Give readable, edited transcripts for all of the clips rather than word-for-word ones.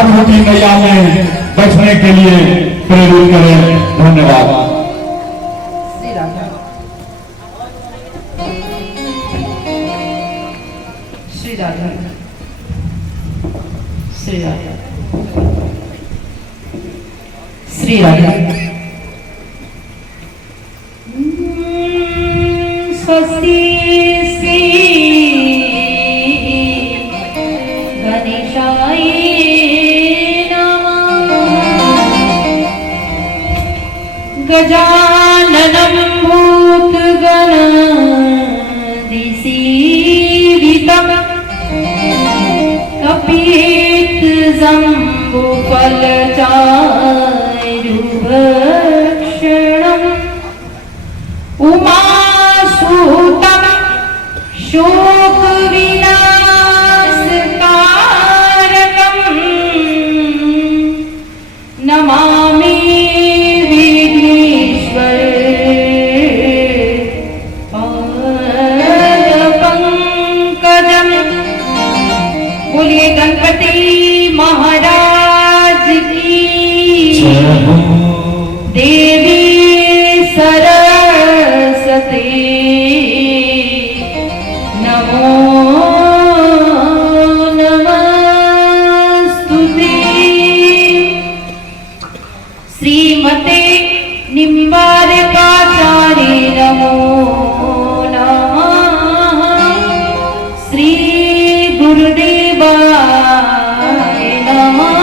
भागवती मैया में बैठने के लिए प्रेरित करें। धन्यवाद। श्री राधा श्री राधा श्री राधा श्री राधा। स्वस्ति श्री गणेशाय गजाननं भूतगणाधिसेवितं कपित्थजम्बुफलचारुभक्षणम् उमासुतं शोकविनाशकारकं नमामि बोलिए गणपति महाराज की, देवी सरस्वती नमो नमस्तुते। श्रीमते निम्बारकाचार्य नमो नमः। श्री गुरुदेवाय नमः।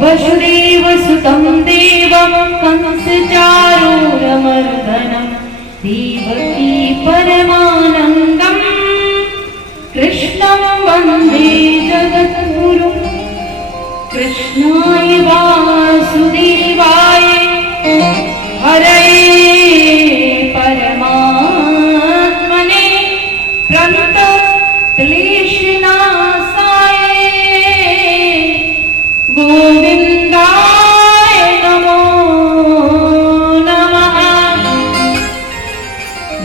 वसुदेवसुतं देवं कंसचारूरमर्दनं देवकी परमानन्दं कृष्णं वन्दे जगद्गुरुं। कृष्णाय वासुदेवाय हरे परमात्मने प्रणतक्लेशनाशाय गोविन्दाय नमो नमः।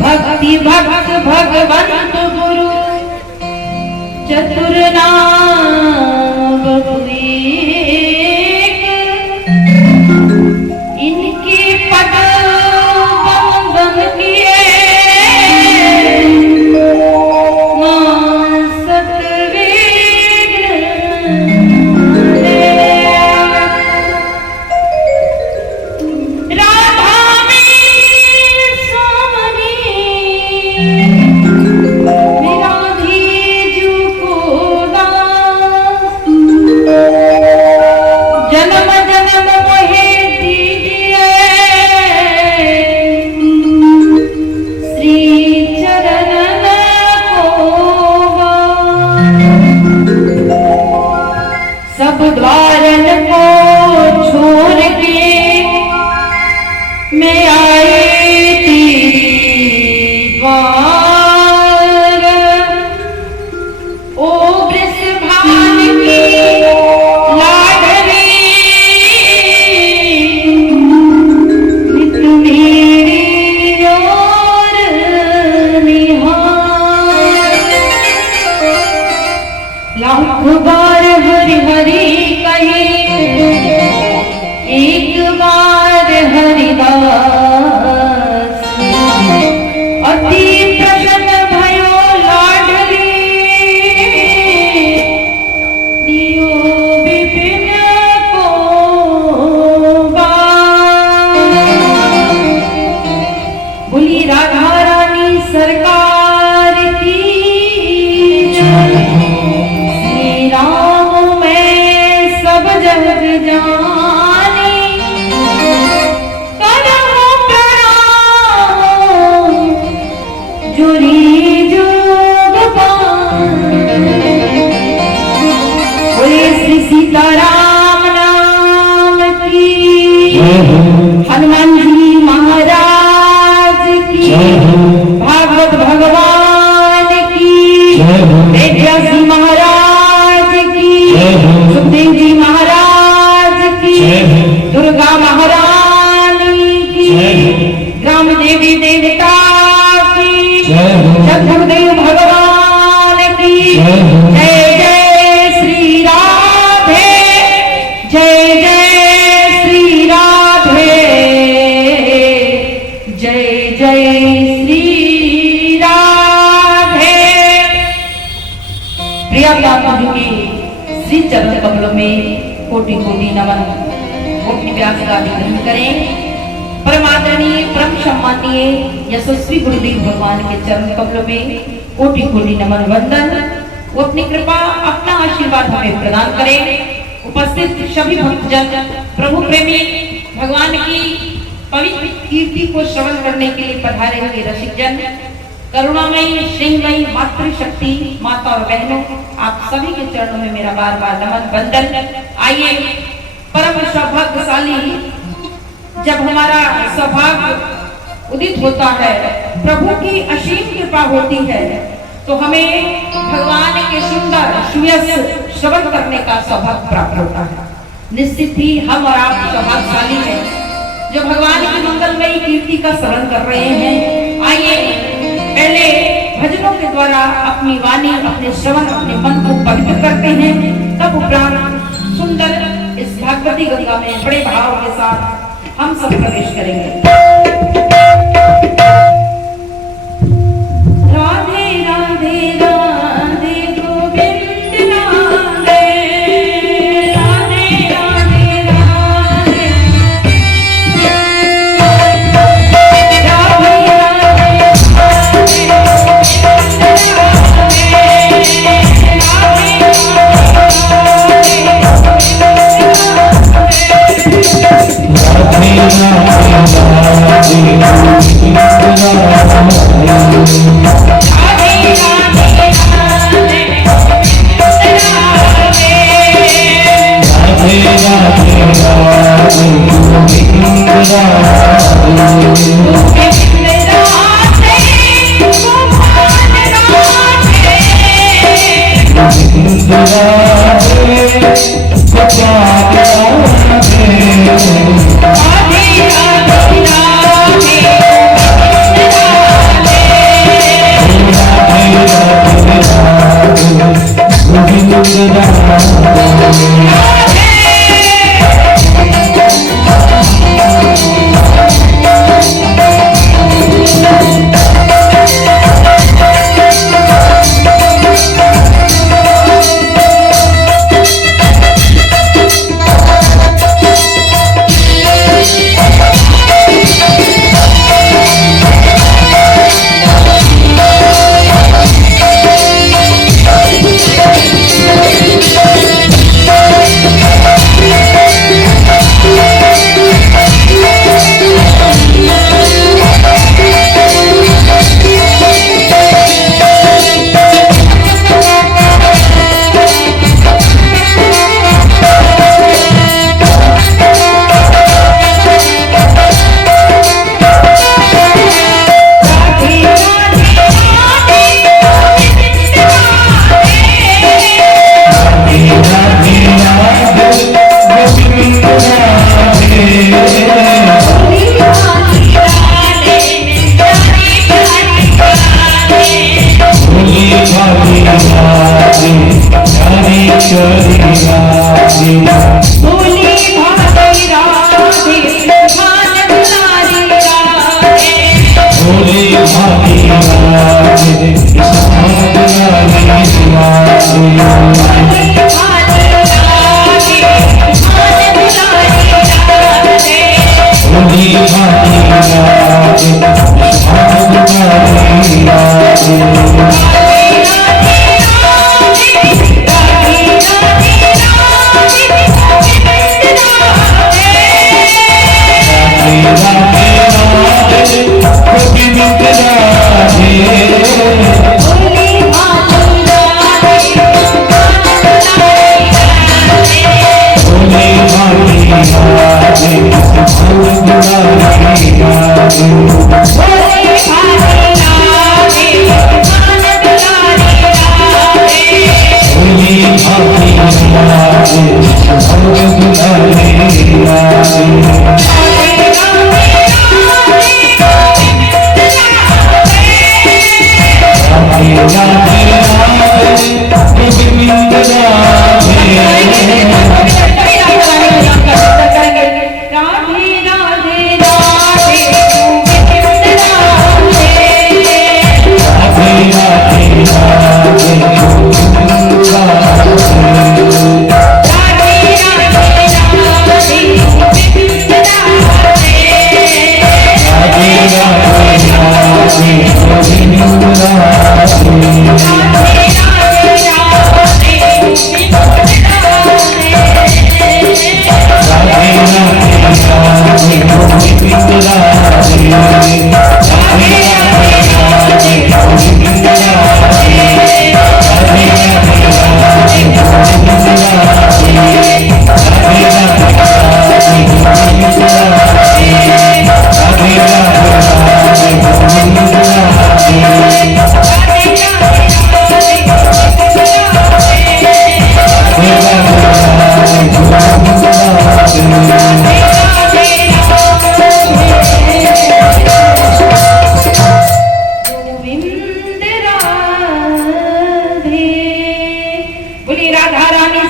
भक्ति भक्त भगवंत गुरु चतुर्नाम विवेक, इनके पद वंदन किए द्वारन को छोड़ के मैं आई थी द्वार। ओ वृषभान की लाडली नित मेरी ओर निहार। लाख बार हरि हरि कहे, एक बार हरिदास अति प्रसन्न भयो लाडली। दियो विपिन को बोली राधा रानी सरकार की। श्री राम मैं सब जग जानी, करहु प्रणाम जुरी जुग बोले श्री सीताराम नाम की। हनुमान जी महाराज की, भागवत भगवान की, वेदव्यास जी महाराज की, सुखदेव जी महाराज की, दुर्गा महारानी की, ग्राम देवी देवता की, गुरुदेव भगवान की जय। माता जी के श्री चरण कमलों में कोटि कोटि नमन। कोटि व्यास का ग्रहण करें। परम आदरणीय परम सम्मानीय यशस्वी गुरुदेव भगवान के चरण कमलों में कोटि कोटि नमन वंदन। वो अपनी कृपा अपना आशीर्वाद हमें प्रदान करें। उपस्थित सभी भक्तजन, प्रभु प्रेमी, भगवान की पवित्र कीर्ति को श्रवण करने के लिए पधारे हुए रसिक जन, करुणामयी स्नेहमयी मातृशक्ति माता और बहनों, आप सभी के चरणों में मेरा बार बार नमन वंदन। आइए, परम सौभाग्यशाली जब हमारा सौभाग्य उदित होता है, प्रभु की असीम कृपा होती है, तो हमें भगवान के सुंदर सुयस श्रवण करने का सौभाग्य प्राप्त होता है। निश्चित ही हम और आप सौभाग्यशाली हैं जो भगवान की मंगलमयी कीर्ति का श्रवण कर रहे हैं। आइए, पहले भजनों के द्वारा अपनी वाणी, अपने श्रवण, अपने मन को पवित्र करते हैं, तब उपरांत सुंदर इस भागवती गंगा में बड़े भाव के साथ हम सब प्रवेश करेंगे। राधे राधे राधे गोविंद राधे, राधे राधे राधे, राधे राधे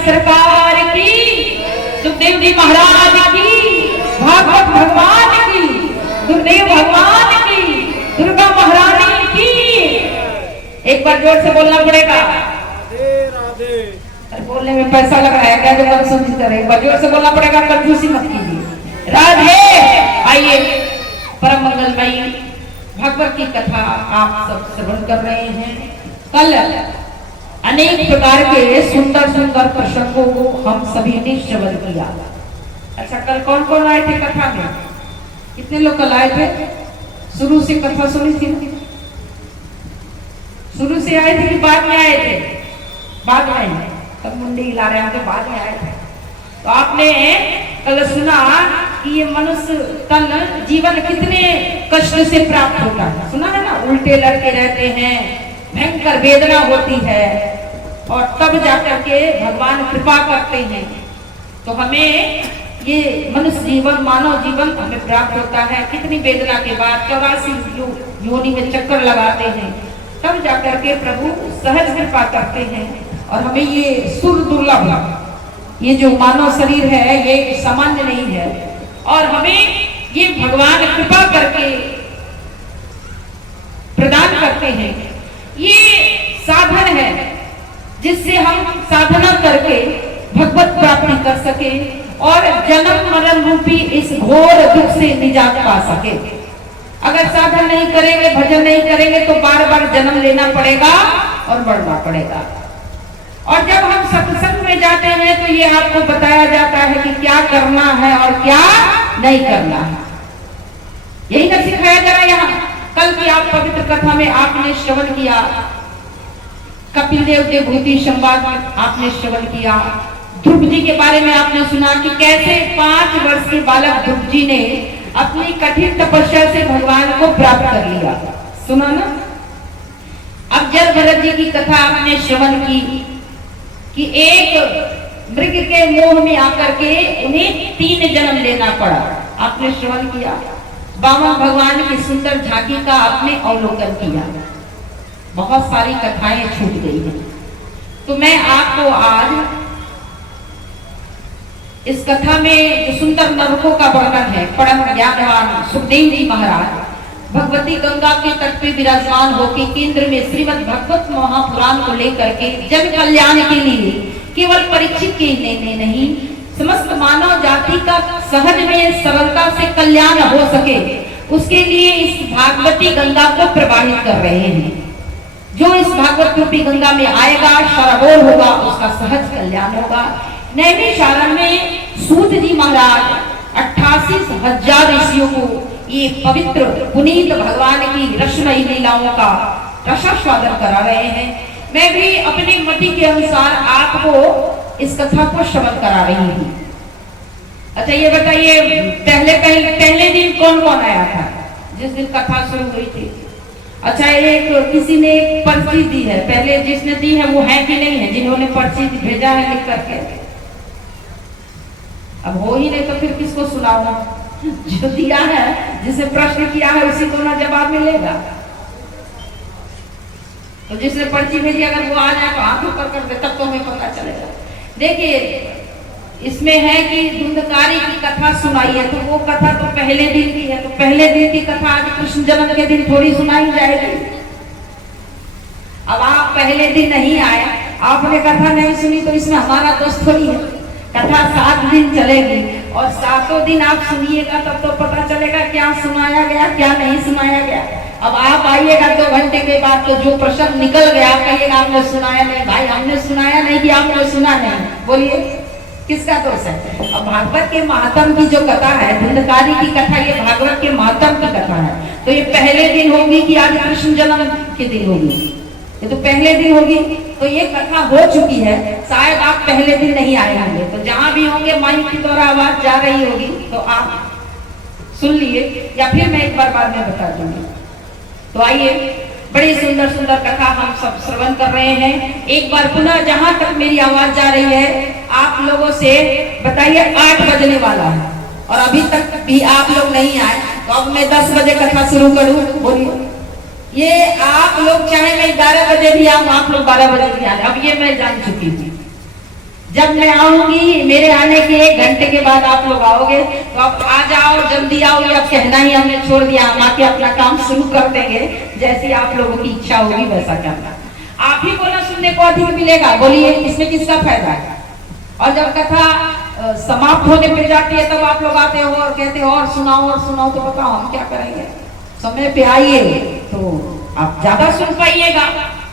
सरकार की, सुखदेव जी महाराज की, भागवत भगवान की, गुरुदेव भगवान की, दुर्गा महारानी की। एक बार जोर से बोलना पड़ेगा। अरे बोलने में पैसा लग रहा है क्या? जो मन समझ करे, एक बार जोर से बोलना पड़ेगा, कंजूसी मत कीजिए। राधे। आइए, परम मंगलमयी भागवत की कथा आप सब श्रवण कर रहे हैं। कल अनेक प्रकार के सुंदर सुंदर प्रसंगों को हम सभी ने श्रवण किया। अच्छा, कल कौन कौन आए थे कथा में? कितने लोग कल आए थे? शुरू से कथा सुनी थी? शुरू से आए थे कि बाद में आए थे? बाद में आए। तब मुंडी हिला रहे हैं तो बाद में आए थे। तो आपने कल सुना कि ये मनुष्य तन जीवन कितने कष्ट से प्राप्त होता है। सुना है ना? उल्टे लड़के रहते हैं, भयंकर वेदना होती है, और तब जाकर के भगवान कृपा करते हैं। तो हमें ये मनुष्य जीवन, मानव जीवन हमें प्राप्त होता है। कितनी वेदना के बाद 84 योनि में चक्कर लगाते हैं, तब जाकर के प्रभु सहज कृपा करते हैं। और हमें ये सुर दुर्लभ, ये जो मानव शरीर है ये सामान्य नहीं है, और हमें ये भगवान कृपा करके प्रदान करते हैं। ये साधन है जिससे हम साधना करके भगवत प्राप्ति कर सके और जन्म मरण रूपी इस घोर दुख से निजात पा सके। अगर साधन नहीं करेंगे, भजन नहीं करेंगे तो बार बार जन्म लेना पड़ेगा और बढ़ना पड़ेगा। और जब हम सत्संग में जाते हैं तो ये आपको बताया जाता है कि क्या करना है और क्या नहीं करना है। यही ना सिखाया जा रहा है यहाँ। कल की आप पवित्र कथा में आपने श्रवण किया, कपिल देव देवभूति संवाद में आपने श्रवण किया। ध्रुव जी के बारे में आपने सुना कि कैसे 5 वर्ष के बालक ध्रुव जी ने अपनी कठिन तपस्या से भगवान को प्राप्त कर लिया। सुना ना? अब जल भरत जी की कथा आपने श्रवण की कि एक मृग के मोह में आकर के उन्हें 3 जन्म लेना पड़ा। आपने श्रवण किया। वामन भगवान की सुंदर झांकी का आपने अवलोकन किया। बहुत सारी कथाएं छूट गई हैं। तो मैं आपको आज इस कथा में जो सुंदर नरकों का वर्णन है, परम ज्ञानवान सुखदेव जी महाराज भगवती गंगा के तट पे विराजमान होकर केंद्र में श्रीमद् भागवत महापुराण को लेकर के जन कल्याण के लिए केवल परीक्षित के लिए नहीं, समस्त मानव जाति का सहज में सरलता से कल्याण हो सके, उसके लिए इस भागवती गंगा को प्रवाहित कर रहे हैं। जो इस भागवत रूपी गंगा में आएगा, शराबोर होगा, उसका सहज कल्याण होगा। नैमिषारण्य में सूत जी महाराज 88,000 ऋषियों को ये पवित्र पुनीत भगवान की रसमयी लीलाओं का रसास्वादन करा रहे हैं। मैं भी अपनी मति के अनुसार आपको इस कथा को श्रवण करा रही हूँ। अच्छा, ये बताइए पहले दिन कौन कौन आया था जिस दिन कथा शुरू हुई थी? अच्छा, एक किसी ने एक पर्ची दी है, पहले जिसने दी है वो है कि नहीं है? जिन्होंने पर्ची भेजा है लिख करके, अब हो ही नहीं तो फिर किसको सुनाऊं? जो दिया है, जिसे प्रश्न किया है उसी को ना जवाब मिलेगा। तो जिसने पर्ची भेजी अगर वो आ जाए तो हाथ ऊपर कर दे, तब तो हमें पता चलेगा। देखिए, इसमें है कि धुंधकारी की कथा सुनाई है, तो वो कथा तो पहले दिन की है, तो पहले दिन की कथा आज कृष्ण जन्म के दिन थोड़ी सुनाई जाएगी। अब आप पहले दिन नहीं आए, आपने कथा नहीं सुनी, तो इसमें हमारा दोष थोड़ी है। कथा 7 दिन चलेगी और 7 दिन आप सुनिएगा, तब तो पता चलेगा क्या सुनाया गया, क्या नहीं सुनाया गया। अब आप आइएगा 2 घंटे के बाद तो जो प्रसंग निकल गया कहिएगा आपने सुनाया नहीं। भाई, हमने सुनाया नहीं कि आपने सुना नहीं, बोलिए किसका दोष है? अब भागवत के महात्म की जो कथा है, धुंधकारी की कथा, ये भागवत के महात्म की कथा है। तो ये पहले दिन होगी कि आज कृष्ण जन्म के दिन होगी? ये तो पहले दिन होगी। तो ये कथा हो चुकी है, शायद आप पहले दिन नहीं आए होंगे, तो जहां भी होंगे माइक की द्वारा आवाज जा रही होगी तो आप सुन लिए, या फिर मैं एक बार बाद में बता दूंगी। तो आइए, बड़ी सुंदर सुंदर कथा हम सब श्रवण कर रहे हैं। एक बार पुनः जहां तक मेरी आवाज जा रही है आप लोगों से बताइए, 8 बजने वाला है और अभी तक भी आप लोग नहीं आए, तो अब मैं 10 बजे कथा शुरू करूं? बोलिए। ये आप लोग चाहे मैं 11 बजे भी आऊं, आप लोग 12 बजे भी आ जाए, अब ये मैं जान चुकी थी। जब मैं आऊंगी, मेरे आने के 1 घंटे के बाद आप लोग आओगे, तो आप आ जाओ, जल्दी आओ, या कहना ही हमने छोड़ दिया, हम आके अपना काम शुरू कर देंगे। जैसी आप लोगों की इच्छा होगी वैसा करना। आप ही बोला सुनने को अधिक मिलेगा, बोलिए इसमें किसका फायदा है? और जब कथा समाप्त होने पे जाती है तब आप लोग आते हो और कहते हो और सुनाओ, तो बताओ हम क्या करेंगे? समय पे आइए तो आप ज्यादा सुन पाइएगा,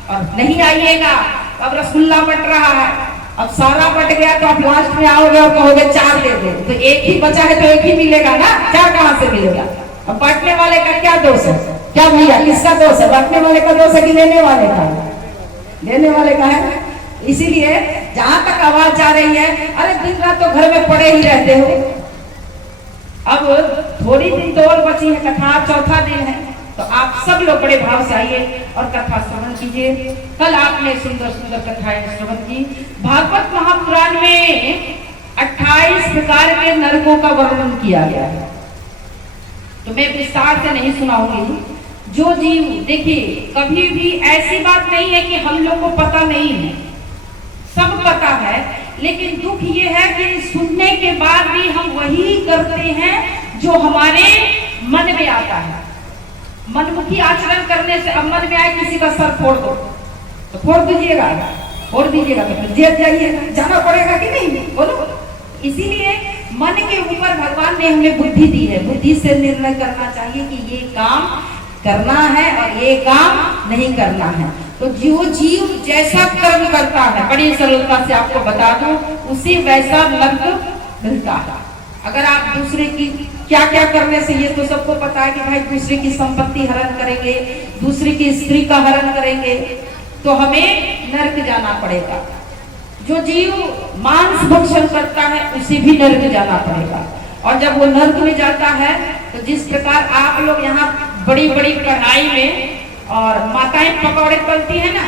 और नहीं आइएगा अब रसगुल्ला बट रहा है, अब सारा बट गया तो आप लास्ट में आओगे और कहोगे 4 दे दो, तो एक ही बचा है तो एक ही मिलेगा ना, 4 कहां से मिलेगा? अब बांटने वाले का क्या दोष है? क्या भैया किसका दोष है? बांटने वाले का दोष है कि लेने वाले का? लेने वाले का है। इसीलिए जहां तक आवाज जा रही है, अरे दिन रात तो घर में पड़े ही रहते हो, अब थोड़ी दिन तो और बची है, कथा 4था दिन है, तो आप सब लोग बड़े भाव से आइए और कथा श्रवण कीजिए। कल आपने सुंदर सुंदर कथाएं श्रवण की। भागवत महापुराण में 28 प्रकार के नरकों का वर्णन किया गया है, तो मैं विस्तार से नहीं सुनाऊंगी। जो जीव, देखिए कभी भी ऐसी बात नहीं है कि हम लोग को पता नहीं है, सब पता है, लेकिन दुख ये है कि सुनने के बाद भी हम वही करते हैं जो हमारे मन में आता है। मनमुखी आचरण करने से, अब मन में आए किसी का सर फोड़ दो तो फोड़ दीजिएगा, फोड़ दीजिएगा तो फिर जेल जाइएगा, जाना पड़ेगा कि नहीं? बोलो। इसीलिए मन के ऊपर भगवान ने हमें बुद्धि दी है, बुद्धि से निर्णय करना चाहिए कि ये काम करना है और ये काम नहीं करना है। तो जो जीव जैसा कर्म करता है, बड़ी सरलता से आपको बता दूं, उसी वैसा नर्क मिलता है। अगर आप दूसरे की क्या क्या करने से, ये तो सबको पता है कि भाई दूसरे की संपत्ति हरण करेंगे, दूसरे की स्त्री का हरण करेंगे, तो हमें नर्क जाना पड़ेगा। जो जीव मांस भक्षण करता है उसे भी नर्क जाना पड़ेगा। और जब वो नर्क में जाता है तो जिस प्रकार आप लोग यहाँ बड़ी बड़ी कढ़ाई में और माताएं पकौड़े तलती है ना,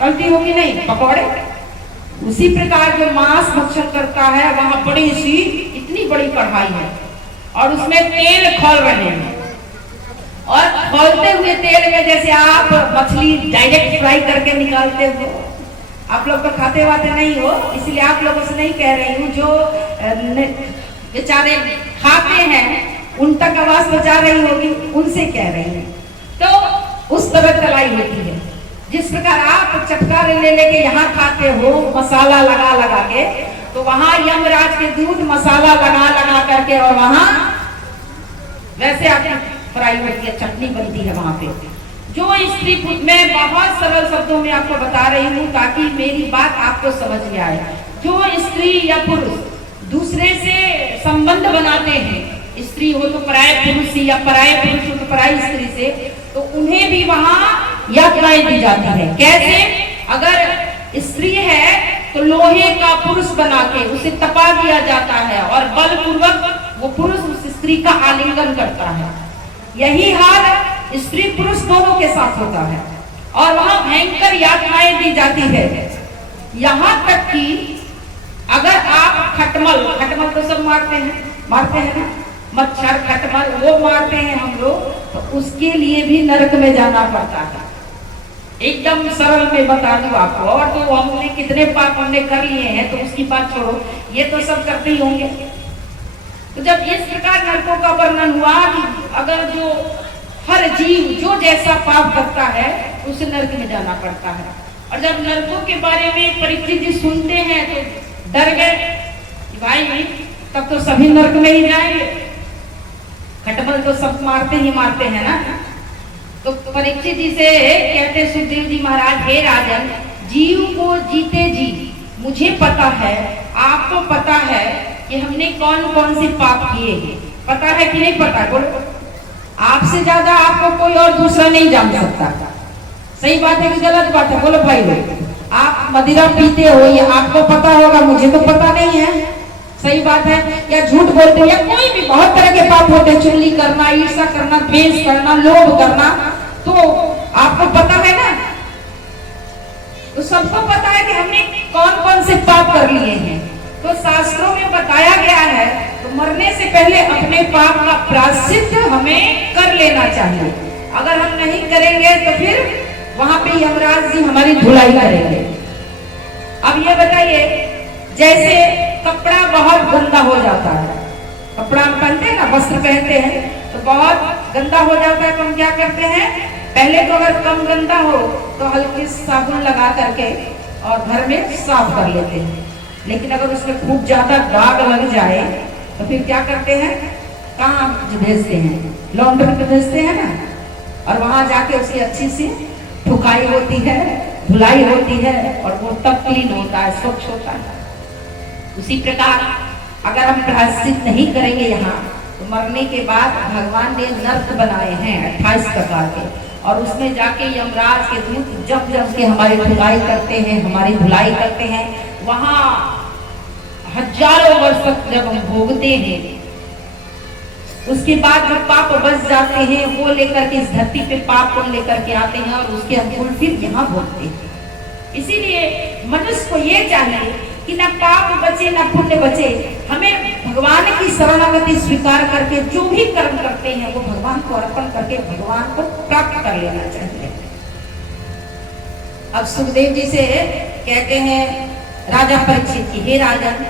तलती हो कि नहीं पकौड़े, उसी प्रकार जो मांस भक्षण करता है वहां बड़ी सी इतनी बड़ी कढ़ाई है और उसमें तेल खौल रहे हैं, और खौलते हुए तेल में जैसे आप मछली डायरेक्ट फ्राई करके निकालते हो, आप लोग तो खाते वाते नहीं हो, इसलिए आप लोगों से नहीं कह रही हूँ, जो बेचारे खाते हैं उन तक आवाज पहुंचा रही होगी, उनसे कह रही हूँ। तो उस तरह तलाई होती है, जिस प्रकार आप चटकारे ले लेके यहाँ खाते हो मसाला लगा लगा के, तो वहां यमराज के दूध मसाला लगा लगा करके और वहां वैसे आपकी फ्राई होती है, चटनी बनती है वहां पे। जो स्त्री, मैं बहुत सरल शब्दों में आपको बता रही हूँ ताकि मेरी बात आपको समझ में आए। जो स्त्री या पुरुष दूसरे से संबंध बनाते हैं, स्त्री हो तो पराये पुरुष से या पराये पुरुष हो तो पराई स्त्री से, तो उन्हें भी वहां यातनाएं दी जाती है। कैसे? अगर स्त्री है तो लोहे का पुरुष बना के उसे तपा दिया जाता है और बलपूर्वक वो पुरुष उस स्त्री का आलिंगन करता है। यही हाल स्त्री पुरुष दोनों के साथ होता है और वहां भयंकर यातनाएं दी जाती है। यहाँ तक कि अगर आप खटमल तो सब मारते हैं ना, मच्छर खटमल वो मारते हैं हम लोग, तो उसके लिए भी नरक में जाना पड़ता है। एकदम सरल में बता दूं आपको, और तो हमने कितने पाप हमने कर लिए हैं तो उसकी बात छोड़ो, ये तो सब करते ही होंगे। तो जब इस प्रकार नरकों का वर्णन हुआ कि अगर जो हर जीव जो जैसा पाप करता है उसे नरक में जाना पड़ता है। और जब नरकों के बारे में परीक्षित जी सुनते हैं तो डर गए कि भाई तब तो सभी नरक में ही जाएंगे, खटमल तो सब मारते हैं ना। तो परीक्षित जी से कहते सुखदेव जी महाराज, हे राजन, जीव को जीते जी मुझे पता है, आपको पता है कि हमने कौन कौन से पाप किए हैं, पता है कि नहीं पता? बोलो। आपसे ज्यादा आपको कोई और दूसरा नहीं जान सकता। सही बात है कि गलत बात है? बोलो भाई। आप मदिरा पीते हो, ये आपको पता होगा, मुझे तो पता नहीं है। सही बात है? या झूठ बोलते हो, या कोई भी बहुत तरह के पाप होते हैं, चुगली करना, ईर्ष्या करना, द्वेष करना, लोभ करना, तो आपको पता है ना। तो सबको पता है कि हमने कौन कौन से पाप कर लिए हैं। तो शास्त्रों में बताया गया है, तो मरने से पहले अपने पाप का प्रायश्चित हमें कर लेना चाहिए। अगर हम नहीं करेंगे तो फिर वहां पे यमराज जी हमारी धुलाई करेंगे। अब ये बताइए, जैसे कपड़ा बहुत गंदा हो जाता है, कपड़ा हम पहनते हैं ना, वस्त्र पहनते हैं तो बहुत गंदा हो जाता है, तो हम क्या करते हैं, पहले तो अगर कम गंदा हो तो हल्की साबुन लगा करके और घर में साफ कर लेते हैं। लेकिन अगर उसमें खूब ज्यादा दाग लग जाए तो फिर क्या करते हैं, कहाँ भेजते हैं, लॉन्ड्री पे भेजते हैं ना, और वहां जाके उसे अच्छी सी ठुकाई होती है, धुलाई होती है, और वो तब क्लीन होता है, स्वच्छ होता है। उसी प्रकार अगर हम प्रायश्चित नहीं करेंगे यहाँ, तो मरने के बाद भगवान ने नर्क बनाए हैं 28 प्रकार के, और उसमें जाके यमराज के दूत जब जब के हमारी धुलाई करते हैं, हमारी धुलाई करते हैं, वहां हजारों वर्ष तक जब हम भोगते हैं, उसके बाद जो पाप बच जाते हैं वो लेकर के इस धरती पे पाप को लेकर के आते हैं, और उसके हम फूल फिर यहाँ भोगते हैं। इसीलिए मनुष्य को ये चाहिए कि ना पाप बचे ना पुण्य बचे, हमें भगवान की शरणागति स्वीकार करके जो भी कर्म करते हैं वो भगवान को अर्पण करके भगवान को प्राप्त कर लेना चाहिए। अब सुखदेव जी से कहते हैं राजा परीक्षित की, हे राजन,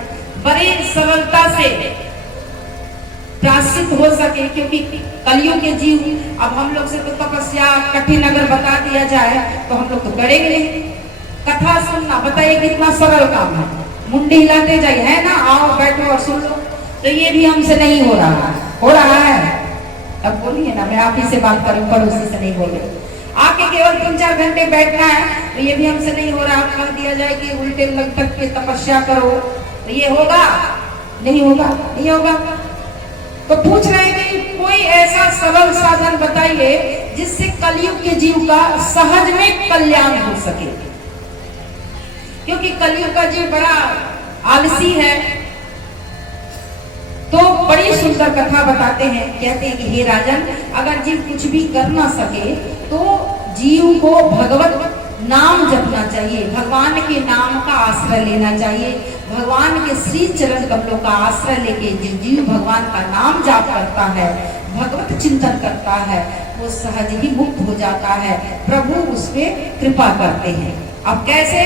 बड़े सरलता से प्रायश्चित हो सके, क्योंकि कलियुग के जीव, अब हम लोग से तो तपस्या कठिन अगर बता दिया जाए तो हम लोग तो करेंगे नहीं। कथा सुनना बताइए कितना सरल काम है, मुंडी हिलाते जाइए, है ना, आओ बैठो और सुन लो, तो ये भी हमसे नहीं हो रहा है। हो रहा है? अब बोलिए ना, मैं आप ही से बात करूं, पड़ोसी से नहीं बोले। आके केवल 3-4 घंटे बैठना है तो ये भी हमसे नहीं हो रहा। आप कह दिया जाए कि उल्टे लग तक के तपस्या करो, तो ये होगा? नहीं होगा, नहीं होगा। तो पूछ रहे हैं कि कोई ऐसा सरल साधन बताइए जिससे कलयुग के जीव का सहज में कल्याण हो सके, क्योंकि कलयुग का जीव बड़ा आलसी है। तो बड़ी सुंदर कथा बताते हैं, कहते हैं कि हे राजन, अगर जीव कुछ भी कर ना सके तो जीव को भगवत नाम जपना चाहिए, भगवान के नाम का आश्रय लेना चाहिए, भगवान के श्री चरण कमलों का आश्रय लेके जो जीव भगवान का नाम जाप करता है, भगवत चिंतन करता है, वो सहज ही मुक्त हो जाता है, प्रभु उसमें कृपा करते हैं। अब कैसे?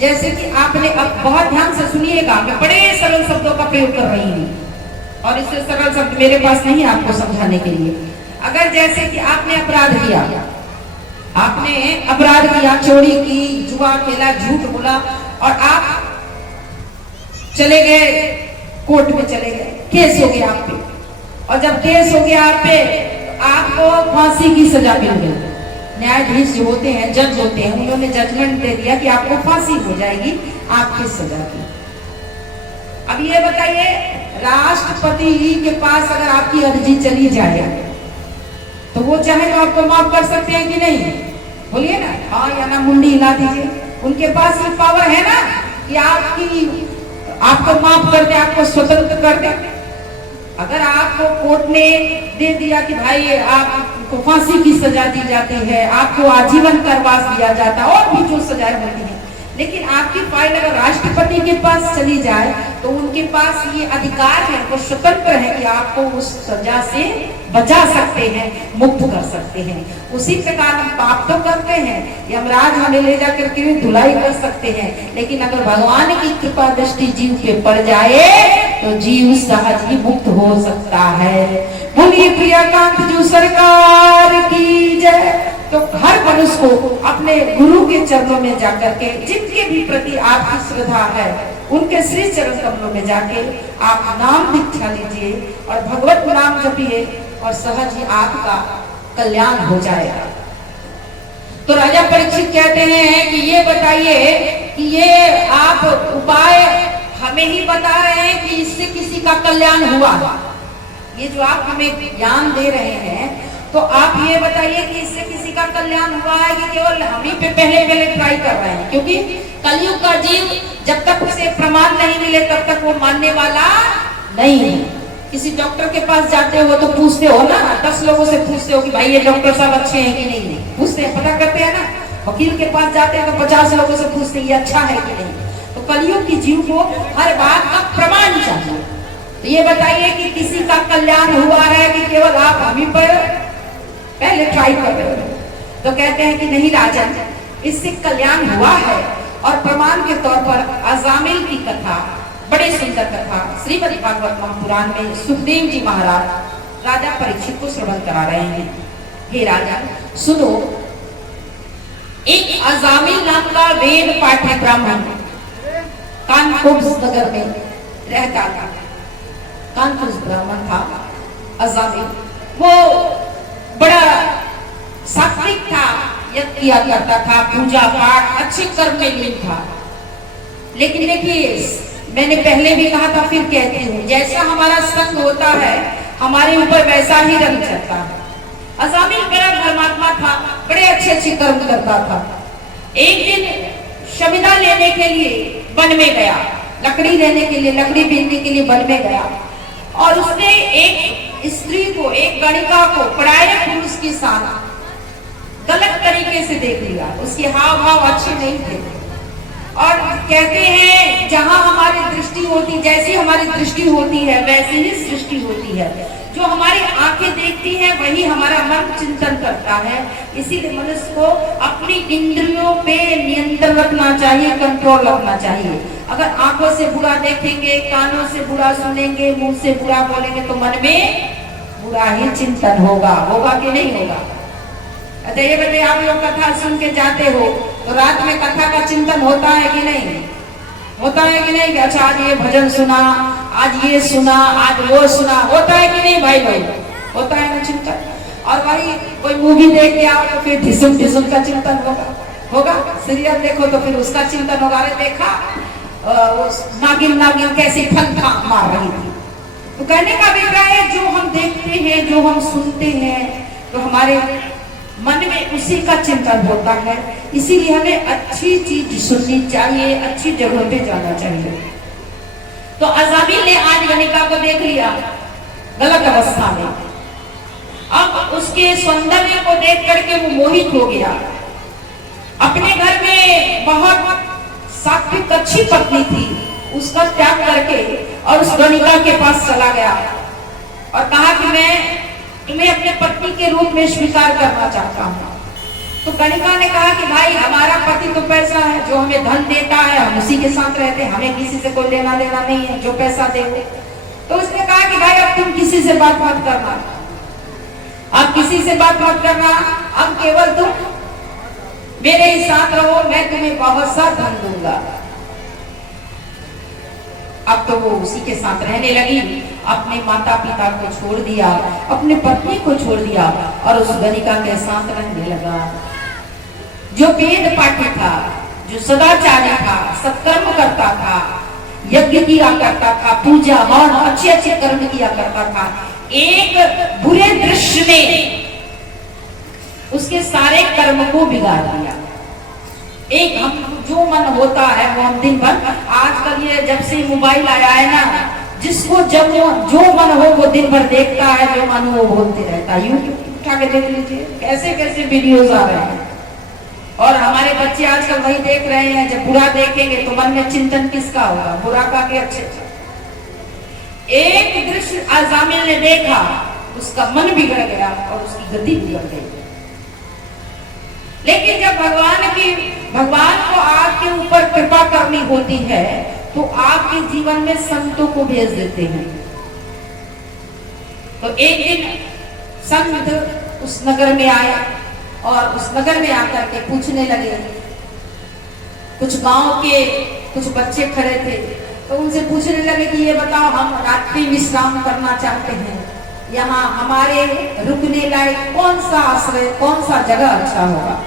जैसे कि आपने, अब बहुत ध्यान से सुनिएगा, मैं बड़े सरल शब्दों का प्रयोग कर रही हूँ और इससे सरल शब्द मेरे पास नहीं है आपको समझाने के लिए। अगर जैसे कि आपने अपराध किया, आपने अपराध किया, चोरी की, जुआ खेला, झूठ बोला, और आप चले गए कोर्ट में, चले गए, केस हो गया आप पे, और जब केस हो गया आप पे, आपको फांसी की सजा मिल गई। न्यायाधीश जो होते हैं, जज होते हैं, उन्होंने जजमेंट दे दिया कि आपको फांसी हो जाएगी आपकी सजा की। अब ये बताइए, राष्ट्रपति के पास अगर आपकी अर्जी चली जाए तो वो चाहे तो आपको माफ कर सकते हैं कि नहीं? बोलिए ना, हाँ या ना, मुंडी हिला दीजिए। उनके पास ये पावर है ना कि आपको माफ कर दे, आपको स्वतंत्र कर दे। अगर आपको कोर्ट ने दे दिया कि भाई आपको फांसी की सजा दी जाती है, आपको आजीवन कारावास दिया जाता है, और भी जो सजाएं होती हैं, लेकिन आपकी फाइल अगर राष्ट्रपति के पास चली जाए तो उनके पास ये अधिकार है, वो स्वतंत्र है कि आपको उस सजा से बचा सकते हैं, मुक्त कर सकते हैं। उसी प्रकार हम पाप तो करते हैं, यमराज हमें ले जाकर के धुलाई कर सकते हैं, लेकिन अगर भगवान की कृपा दृष्टि जीव पे पड़ जाए तो जीव सहज ही मुक्त हो सकता है। बोलिए प्रियकांत जी सरकार की जय। तो हर मनुष्य को अपने गुरु के चरणों में जाकर के, जिनके भी प्रति आपकी श्रद्धा है, उनके श्री चरण कमलों में जाके आप नाम दीक्षा लीजिए और भगवत नाम जपिए, और सहज ही आपका कल्याण हो जाएगा। तो राजा परीक्षित कहते हैं कि ये बताइए कि ये आप उपाय हमें ही बता रहे हैं कि इससे किसी का कल्याण हुआ? ये जो आप हमें ज्ञान दे रहे हैं, तो आप ये बताइए कि इससे किसी का कल्याण हुआ है कि केवल हम ही पे पहले ट्राई कर रहे हैं? क्योंकि कलयुग का जीव जब तक उसे प्रमाण नहीं मिले तब तक वो मानने वाला नहीं है। किसी डॉक्टर के पास जाते हो तो पूछते हो ना, 10 लोगों से पूछते हो कि भाई ये डॉक्टर साहब अच्छे हैं कि नहीं? पूछते हैं, पता करते हैं ना। वकील के पास जाते हैं तो 50 लोगों से पूछते हैं ये अच्छा है कि नहीं। तो कलयुग की जीव को हर बात का प्रमाण चाहिए। तो ये बताइए कि किसी का कल्याण हुआ है कि केवल आप हम ही पर पहले ट्राई कर रहे हो? तो कहते हैं कि नहीं राजन, इससे कल्याण हुआ है, और प्रमाण के तौर पर अजामिल की कथा, बड़े सुंदर कथा श्रीमद् भागवत महापुराण में सुखदेव जी महाराज राजा परीक्षित को श्रवण करा रहे हैं। हे राजा सुनो, एक अजामिल नाम का वेद पाठी ब्राह्मण कानपुर नगर में रहता था। कानपुर ब्राह्मण था अजामिल, वो बड़ा सात्विक था, यज्ञ किया करता था, पूजा पाठ अच्छे कर्म में लीन था। लेकिन देखिए, मैंने पहले भी कहा था, फिर कहती हूँ, जैसा हमारा संग होता है हमारे ऊपर वैसा ही रंग चढ़ता है। अजामिल बड़ा धर्मात्मा था, बड़े अच्छे अच्छे कर्म करता था। एक दिन शमिदा लेने के लिए वन में गया, लकड़ी लेने के लिए, लकड़ी बीनने के लिए वन में गया, और उसने एक स्त्री को, एक गणिका को पराये पुरुष के साथ गलत तरीके से देख लिया। उसके हाव भाव अच्छे नहीं थे, और कहते हैं जहां हमारी दृष्टि होती, जैसी हमारी दृष्टि होती है वैसी ही सृष्टि होती है। जो हमारी आंखें देखती हैं वही हमारा मन चिंतन करता है। इसीलिए मनुष्य को अपनी इंद्रियों पे नियंत्रण रखना चाहिए, कंट्रोल रखना चाहिए। अगर आंखों से बुरा देखेंगे, कानों से बुरा सुनेंगे, मुंह से बुरा बोलेंगे तो मन में बुरा ही चिंतन होगा कि नहीं होगा? अच्छा ये बताइए, आप लोग कथा सुन के जाते हो तो रात में कथा का चिंतन होता है कि नहीं? होता है कि नहीं? कि अच्छा आज ये भजन सुना, आज ये सुना, आज वो सुना, होता है कि नहीं भाई भाई? होता है ना चिंतन। और वही कोई मूवी देख के आओ तो फिर ढिसुम ढिसुम का चिंतन होगा। सीरियल देखो तो फिर उसका चिंतन होगा। अरे देखा नागिन नागिन कैसे फंखा मार रही थी। तो कहने का अभिप्राय है, जो हम देखते हैं, जो हम सुनते हैं, तो हमारे मन में उसी का चिंतन होता है। इसीलिए हमें अच्छी चीज सुननी चाहिए, अच्छी जगह पे जाना चाहिए। तो अजामिल ने आज गणिका को देख लिया गलत अवस्था में। अब उसके सौंदर्य को देख करके वो मोहित हो गया। अपने घर में बहुत सात्विक अच्छी पत्नी थी, उसका त्याग करके और उस गणिका के पास चला गया और कहा कि मैं तुम्हें अपने पत्नी के रूप में स्वीकार करना चाहता हूँ। तो गणिका ने कहा कि भाई हमारा पति तो पैसा है, जो हमें धन देता है हम उसी के साथ रहते हैं, हमें किसी से कोई लेना देना नहीं है, जो पैसा दे। तो उसने कहा कि भाई अब तुम किसी से बात मत करना, अब किसी से बात मत करना, अब केवल तुम मेरे ही साथ रहो, मैं तुम्हें बहुत सा धन दूंगा। अब तो वो उसी के साथ रहने लगी, अपने माता पिता को छोड़ दिया, अपने पत्नी को छोड़ दिया और उस गणिका के साथ रहने लगा। जो वेद पाठी था, जो सदाचारी था, सत्कर्म करता था, यज्ञ किया करता था, पूजा हवन अच्छे अच्छे कर्म किया करता था, एक बुरे दृश्य ने उसके सारे कर्म को बिगाड़ दिया। एक हम जो मन होता है वो हम दिन भर, आजकल ये जब से मोबाइल आया है ना, जिसको जब जो मन हो वो दिन भर देखता है, जो मन हो वो बोलते रहता है। यूट्यूब उठा के देख लीजिए कैसे कैसे वीडियोस आ रहे हैं। और हमारे बच्चे आजकल वही देख रहे हैं। जब बुरा देखेंगे तो मन में चिंतन किसका होगा? बुरा का के अच्छे का। एक दृश्य अजामिल ने देखा, उसका मन बिगड़ गया और उसकी गति बिगड़ गई। लेकिन जब भगवान को आपके ऊपर कृपा करनी होती है तो आपके जीवन में संतों को भेज देते हैं। तो एक दिन संत उस नगर में आए और उस नगर में आकर के पूछने लगे। कुछ गांव के कुछ बच्चे खड़े थे तो उनसे पूछने लगे कि ये बताओ, हम रात्रि विश्राम करना चाहते हैं, यहाँ हमारे रुकने लायक कौन सा आश्रय, कौन सा जगह अच्छा होगा?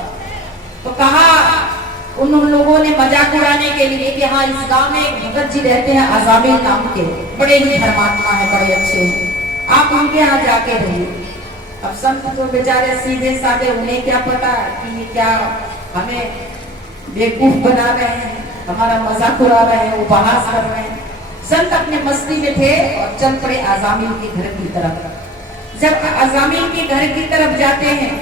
तो कहा उन लोगों ने मजाक उड़ाने के लिए कि हाँ, इस गांव में एक भगत जी रहते हैं अजामिल नाम के, बड़े ही धर्मात्मा है, बड़े अच्छे हैं, आप उनके यहाँ जाके रहिए। अब संत तो बेचारे सीधे साधे, उन्हें क्या पता कि ये क्या हमें बेवकूफ बना रहे हैं, हमारा मजाक उड़ा रहे हैं, उपहास कर रहे हैं। संत अपने मस्ती में थे और चल पड़े अजामिल के घर की तरफ। जब अजामिल के घर की तरफ जाते हैं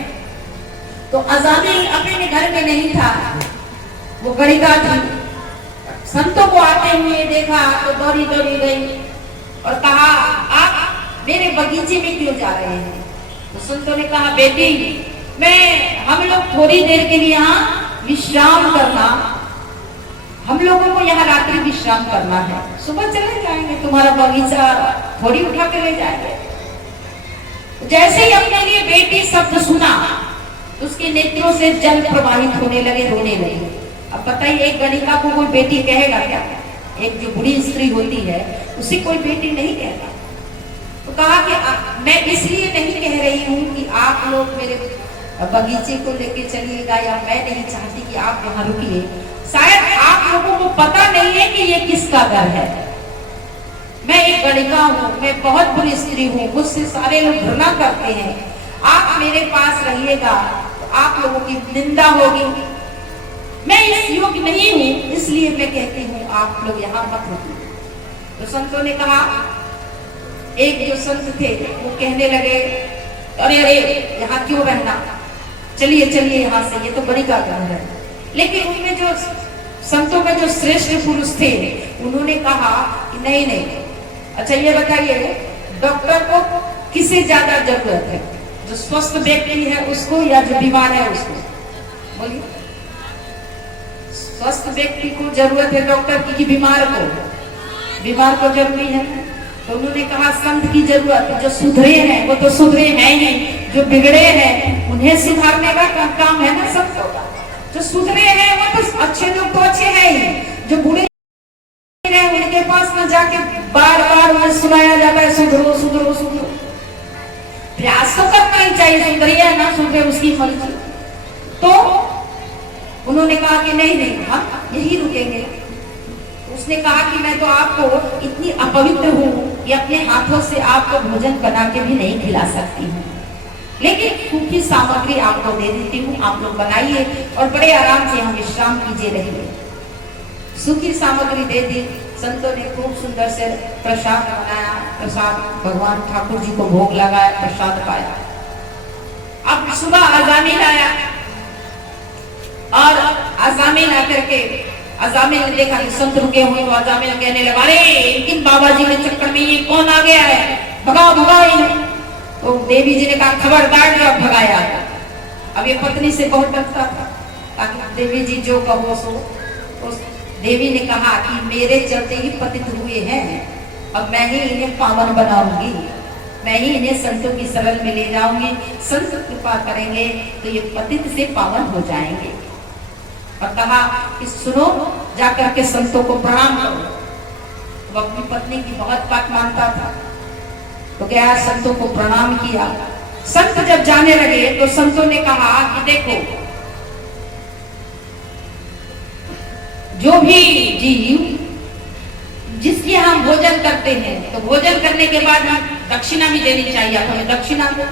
तो अजामिल अपने घर में नहीं था, वो गणिका थी। संतों को आते हुए देखा तो दौड़ी दौड़ी गई और कहा, आप मेरे बगीचे में क्यों जा रहे हैं? तो संतों ने कहा, बेटी हम लोग थोड़ी देर के लिए यहाँ विश्राम करना हम लोगों को यहाँ रात्रि विश्राम करना है, सुबह चले जाएंगे, तुम्हारा बगीचा थोड़ी उठा के ले जाएंगे। जैसे ही अपने लिए बेटी शब्द सुना, उसके नेत्रों से जल प्रवाहित होने लगे, रोने लगे। अब बताइए, एक गणिका को कोई बेटी कहेगा क्या? एक जो बुढ़ी स्त्री होती है उसे कोई बेटी नहीं कहता। तो कहा कि मैं इसलिए नहीं कह रही हूँ कि आप लोग मेरे बगीचे को लेके चलिएगा, या मैं नहीं चाहती कि आप यहाँ रुकिए। शायद आप लोगों को पता नहीं है कि ये किसका घर है। मैं एक गणिका हूँ, मैं बहुत बुरी स्त्री हूँ, मुझसे सारे लोग घृणा करते हैं। आप मेरे पास रहिएगा तो आप लोगों की निंदा होगी। मैं इस योग्य नहीं हूँ, इसलिए मैं कहती हूँ आप लोग यहाँ मत रुकिए। तो संतों ने कहा, एक जो संत थे वो कहने लगे, अरे अरे यहाँ क्यों रहना, चलिए चलिए यहाँ से, ये तो बड़ी का घर है। लेकिन उनमें जो संतों में जो श्रेष्ठ पुरुष थे, उन्होंने कहा कि नहीं नहीं, अच्छा ये बताइए, डॉक्टर को किसे ज्यादा जरूरत है, जो स्वस्थ व्यक्ति है उसको या जो बीमार है उसको? बोलिए, स्वस्थ व्यक्ति को जरूरत है डॉक्टर की कि बीमार को? बीमार को जरूरी है। तो उन्होंने कहा संत की जरूरत है, जो सुधरे हैं वो तो सुधरे हैं ही, जो बिगड़े हैं उन्हें सुधारने का काम है ना संतों का। जो सुधरे हैं वो तो अच्छे लोग तो अच्छे हैं ही, जो बुरे हैं उनके पास न जाके बार बार उन्हें सुनाया जाता है सुधरो सुधरो सुधरो। प्रयास तो करना ही चाहिए, सुधरिए ना सुधरे उसकी मर्जी। तो उन्होंने कहा कि नहीं नहीं, हम यही रुकेंगे। उसने कहा कि मैं तो आपको इतनी अपवित्र हूँ कि अपने हाथों से आपको भोजन बना के भी नहीं खिला सकती हूँ, लेकिन सूखी सामग्री आपको दे देती हूँ, आप लोग बनाइए और बड़े आराम से यहाँ विश्राम कीजिए, रहिए। सूखी सामग्री दे दी। संतों ने खूब सुंदर से प्रसाद बनाया, प्रसाद भगवान ठाकुर जी को भोग लगाया, प्रसाद पाया। अब सुबह अजामिल आया और अजामिल आकर के अजामिल ने देखा कि संत रुके हुए, तो अजामिल कहने लगा, अरे इनकिन बाबा जी के चक्कर में ये कौन आ गया है, भगाओ भगाओ। तो देवी जी ने कहा खबरदार, जो भगाया। अब ये पत्नी से बहुत डरता था, ताकि देवी जी जो कहो सो। तो देवी ने कहा कि मेरे चलते ही पतित हुए हैं, अब मैं ही इन्हें पावन बनाऊंगी, मैं ही इन्हें संतों की शरण में ले जाऊंगी, संत कृपा करेंगे तो ये पतित से पावन हो जाएंगे। और कहा कि सुनो, जाकर के संतों को प्रणाम करो। वो अपनी पत्नी की बहुत बात मानता था, तो गया संतों को प्रणाम किया। संत जब जाने लगे तो संतों ने कहा कि देखो, जो भी जीव जिसके हम भोजन करते हैं, तो भोजन करने के बाद हम दक्षिणा भी देनी चाहिए, हमें दक्षिणा दो।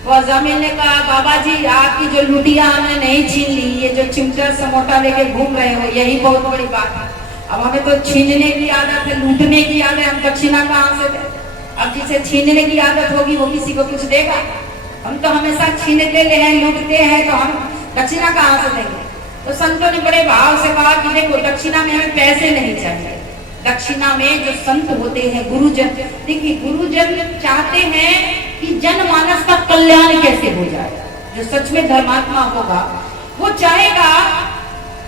तो अजामिल ने कहा, बाबा जी आपकी जो लुटिया हमने नहीं छीन ली, ये जो चिमटा समोटा लेके घूम रहे हो, यही बहुत बड़ी बात है। अब हमें तो छीनने की आदत है, लूटने की आदत है, हम दक्षिणा कहाँ से दें? अब जिसे छीनने की आदत होगी वो किसी को कुछ देगा? हम तो हमेशा छीनते हैं, लूटते हैं, तो हम दक्षिणा कहाँ से देंगे? तो संतों ने बड़े भाव से कहा कि देखो, दक्षिणा में हमें पैसे नहीं चाहिए, दक्षिणा में जो संत होते हैं गुरुजन, देखिए गुरुजन चाहते हैं कि जनमानस का कल्याण कैसे हो जाए। जो सच में धर्मात्मा होगा वो चाहेगा,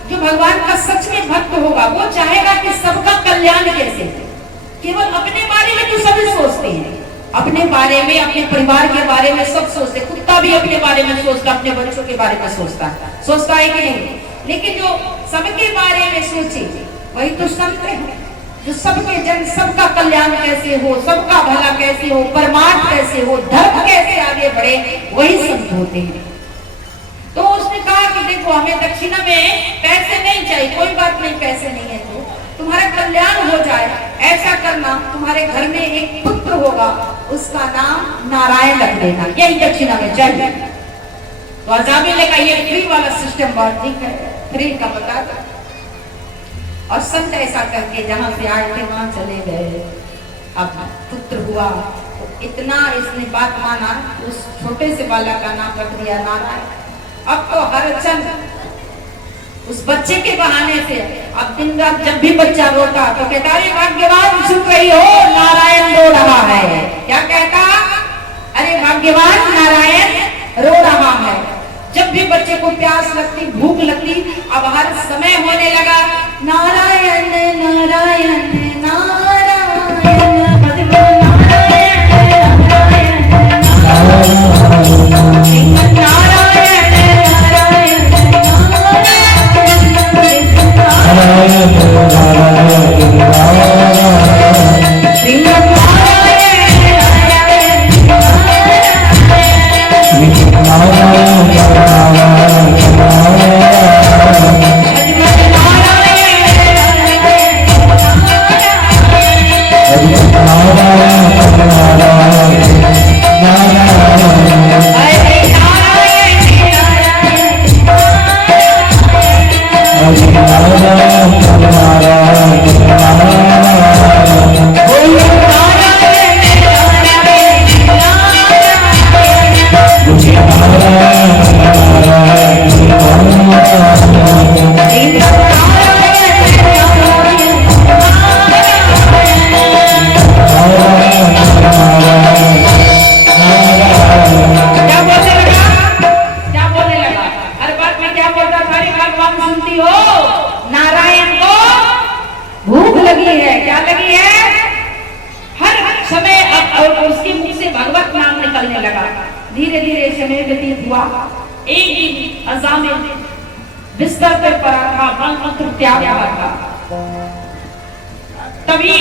जो भगवान का सच में भक्त होगा वो चाहेगा कि सबका कल्याण कैसे हो। केवल अपने बारे में तो सभी सोचते हैं, अपने बारे में, अपने परिवार के बारे में सब सोचते। कुत्ता भी अपने बारे में सोचता, अपने बच्चों के बारे में सोचता है कि नहीं? लेकिन जो सबके बारे में सोचे वही तो संत है, जो सबके जन, सबका कल्याण कैसे हो, सबका भला कैसे हो, परमार्थ कैसे हो, धर्म कैसे आगे बढ़े, वही संत होते हैं। तो उसने कहा कि देखो, हमें दक्षिणा में पैसे नहीं चाहिए, कोई बात नहीं, पैसे नहीं है तो तुम्हारा कल्याण हो जाए, ऐसा करना, तुम्हारे घर में एक पुत्र होगा, उसका नाम नारायण रख देना, यही दक्षिणा में चाहिए। तो अजामिल ने कहा, ये फ्री वाला सिस्टम बहुत ठीक है, फ्री का बता दो। और संत ऐसा करके जहां से आए थे वहां चले गए। अब पुत्र हुआ तो इतना इसने बात माना, उस छोटे से बालक का नाम रख दिया नारायण। अब तो हरचंद उस बच्चे के बहाने से अब दिन रात जब भी बच्चा रोता तो कहता, अरे भाग्यवान चुप रही हो, नारायण रो रहा है। क्या कहता? अरे भाग्यवान नारायण रो रहा है। जब भी बच्चे को प्यास लगती, भूख लगती, अब हर समय होने लगा नारायण नारायण नारायण भज लो नारायण नारायण नारायण धीरे धीरे समय व्यतीत हुआ। एक दिन अजामिल बिस्तर पे पड़ा था, मंत्र त्याग हुआ था। तभी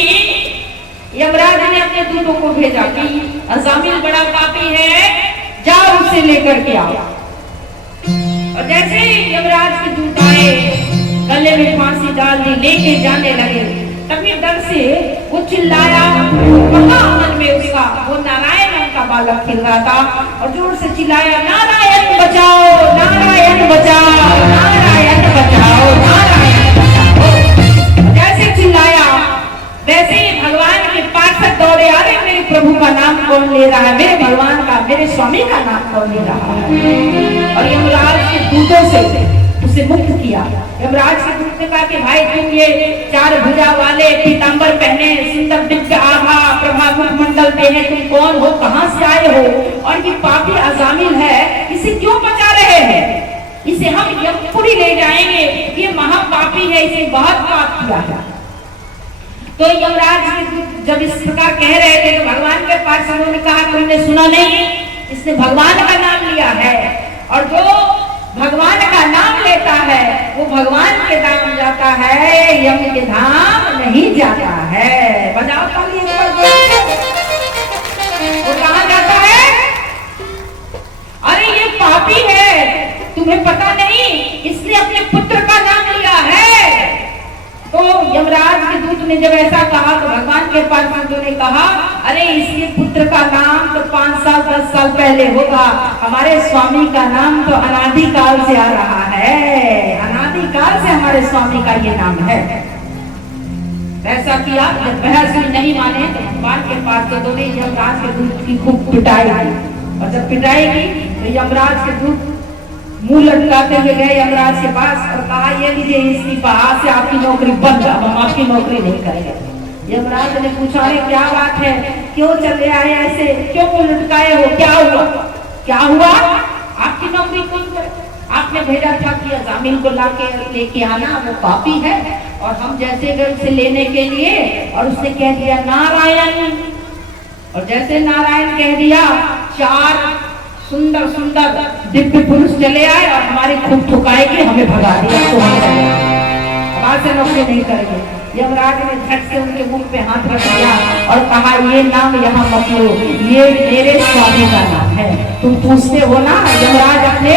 यमराज ने अपने दूतों को भेजा कि अजामिल बड़ा पापी है, जाओ उसे लेकर के आओ। और जैसे ही यमराज के दूत आए, गले में फांसी डाल दी, लेके जाने लगे, तभी डर से वो चिल्लाया। मन में उसका वो नारायण का बालक खेल रहा था और जोर से चिल्लाया, नारायण बचाओ, नारायण बचाओ, नारायण बचाओ, नारायण बचाओ। जैसे चिल्लाया वैसे ही भगवान के पार्षद दौड़े, अरे मेरे प्रभु का नाम कौन ले रहा है, मेरे भगवान का, मेरे स्वामी का नाम कौन ले रहा है। और यमराज के दूतों से उसे मुक्त किया। यमराज के दूत ने कहा कि भाई तुम ये 4 भुजा वाले, पीतांबर पहने, सुंदर दिव्य आभा प्रभा मुखमंडल पे है, तुम कौन हो, कहां से आए हो, और ये पापी अजामिल है, इसे क्यों बचा रहे हैं, इसे हम यमपुरी ले जाएंगे, ये महापापी है, इसे बहुत पाप किया है। तो यमराज के दूत जब इस प्रकार कह रहे थे तो भगवान के पार्षदों ने कहा, तुमने सुना नहीं, इसने भगवान का नाम लिया है, और जो भगवान का नाम लेता है वो भगवान के धाम जाता है, यम के धाम नहीं जाता है। बजाओ ताली। वो कहाँ जाता है? अरे ये पापी है, तुम्हें पता नहीं, इसने अपने पुत्र का नाम लिया है। तो यमराज के दूत ने जब ऐसा कहा तो भगवान के पार्षदों ने कहा, अरे इसके पुत्र का नाम तो 5 साल 10 साल पहले होगा, हमारे स्वामी का नाम तो अनादिकाल से आ रहा है, अनादिकाल से हमारे स्वामी का ये नाम है। ऐसा किया, जब बहस भी नहीं माने तो भगवान के पार्षदों ने यमराज के दूत की खूब पिटाई की, और जब पिटाई की तो यमराज के दूत मुंह लटकाते हुए गए यमराज के पास और कहा, ये लीजिए इस्तीफा, आज से आपकी नौकरी बंद, अब हम आपकी नौकरी नहीं करेंगे। यमराज ने पूछा, अरे क्या बात है, क्यों चले आए ऐसे, क्यों मुंह लटकाए हो, क्या हुआ, क्या हुआ, आपकी नौकरी कौन करे, आपने भेजा था कि अजामिल को लाके लेके आना, वो पापी है, और हम जैसे गए उसे लेने के लिए, और उसने कह दिया नारायण, और जैसे नारायण कह दिया 4 सुंदर सुंदर दिव्य पुरुष चले आए और हमारे खूब ठुकाए के हमें भगा दिया, तो हम आज से नौकरी नहीं करेंगे। यमराज ने झट से उनके मुंह पे हाथ रख दिया और कहा, ये नाम यहाँ मत लो, ये मेरे स्वामी का नाम है। तुम पूछते हो ना, यमराज अपने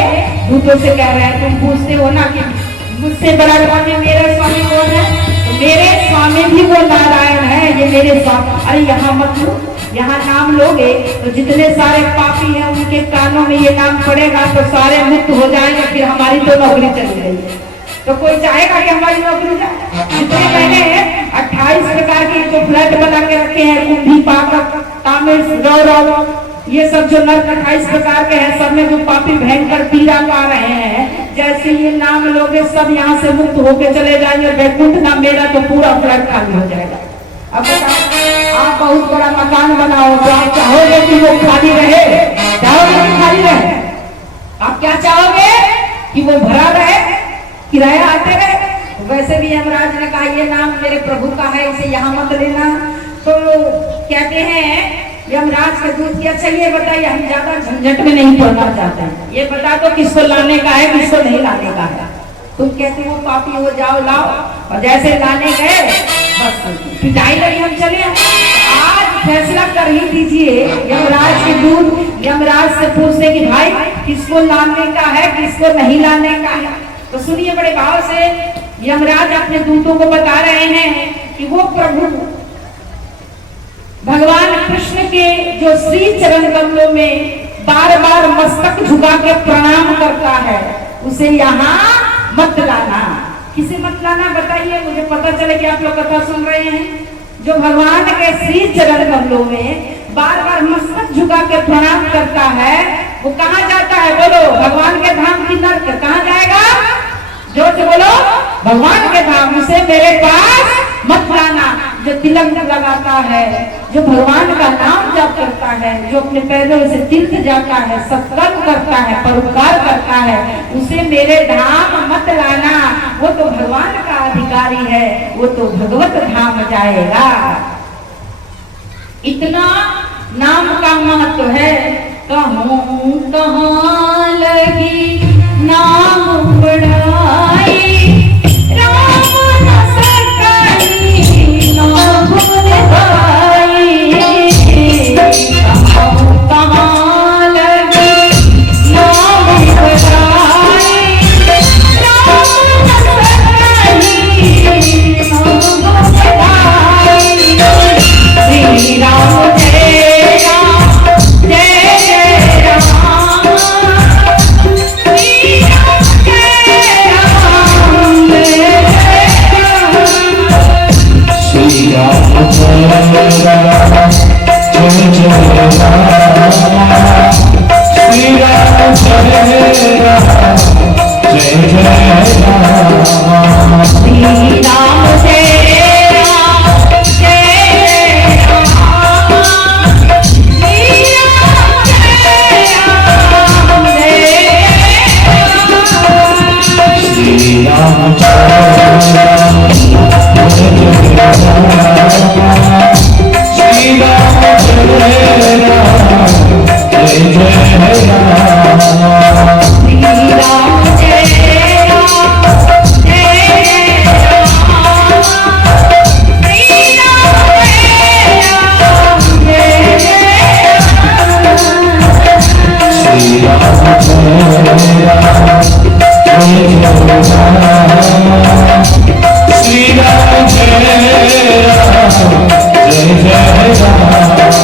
दूतों से कह रहे हैं, तुम पूछते हो ना कि मुझसे बड़ा स्वामी मेरा स्वामी कौन है, तो मेरे स्वामी भी वो नारायण है, ये मेरे स्वामी। अरे यहाँ मत लो, यहाँ नाम लोगे तो जितने सारे पापी हैं उनके कानों में ये नाम पड़ेगा तो सारे मुक्त हो जाएंगे, फिर हमारी तो नौकरी चली गई। तो कोई चाहेगा कि हमारी नौकरी जाए? जितने मैंने 28 प्रकार के जो फ्लैट बना के रखे हैं, कुंभी, पाकक, तामिल, गौरव, ये सब जो नर्क 28 प्रकार के हैं, सब में जो पापी भयंकर पीड़ा पा रहे हैं, जैसे ये नाम लोगे सब यहाँ से मुक्त होके चले जाएंगे, वैकुंठ नाम मेरा तो पूरा फ्लैट खाली हो जाएगा। अब बताओ, आप बहुत बड़ा मकान बनाओ तो आप चाहोगे कि वो खाली रहे, चाहोगे कि खाली रहे? आप क्या चाहोगे कि वो भरा रहे, किराया आते रहे? वैसे भी यमराज ने कहा ये नाम मेरे प्रभु का है, इसे यहाँ मत लेना। तो कहते हैं यमराज के दूत की, अच्छा ये बताइए, हम ज्यादा झंझट में नहीं पड़ना चाहते हैं, ये बता दो किसको लाने का है, किसको नहीं लाने का है। तुम कहते हो पापी हो, जाओ लाओ, और जैसे लाने गए बस पिटाई लगी, हम चले। आज फैसला कर ही दीजिए। यमराज के दूत यमराज से पूछते कि भाई किसको लाने का है, किसको नहीं लाने का है। तो सुनिए बड़े भाव से यमराज अपने दूतों को बता रहे हैं कि वो प्रभु भगवान कृष्ण के जो श्री चरण कमलों में बार बार मस्तक झुका के प्रणाम करता है, उसे यहाँ मत लाना। किसे मत लाना बताइए, मुझे पता चले कि आप लोग कथा सुन रहे हैं। जो भगवान के श्री चरण कमलों में बार बार मस्तक झुका के प्रणाम करता है, वो कहाँ जाता है? बोलो, भगवान के धाम की नर्क कहाँ जाएगा? जोर से बोलो, भगवान के धाम से मेरे पास मत लाना। जो तिलक लगाता है, जो भगवान का नाम जप करता है, जो अपने पैरों से तीर्थ जाता है, सत्कर्म करता है, परोपकार करता है, उसे मेरे धाम मत लाना। वो तो भगवान का अधिकारी है, वो तो भगवत धाम जाएगा। इतना नाम का महत्व है। कहूँ कहाँ लगी नाम बढ़ाई, राम न सकाई नाम बढ़ाई। कहूँ कहाँ लगी नाम बढ़ाई, राम न सकाई नाम बढ़ाई। श्री राम जय राम जय जय राम, श्री राम जय राम जय जय राम। श्री राम जय राम जय जय राम, श्री राम जय राम जय जय राम। श्री राम जय राम जय राम, श्री राम जय राम जय राम। श्री राम जय राम जय जय राम, श्री राम जय राम जय जय राम। श्री राम जय राम जय राम, श्री राम जय राम जय जय राम। श्री राम जय राम जय जय राम, श्री राम जय राम जय जय राम। श्री राम जय राम जय जय राम, श्री राम जय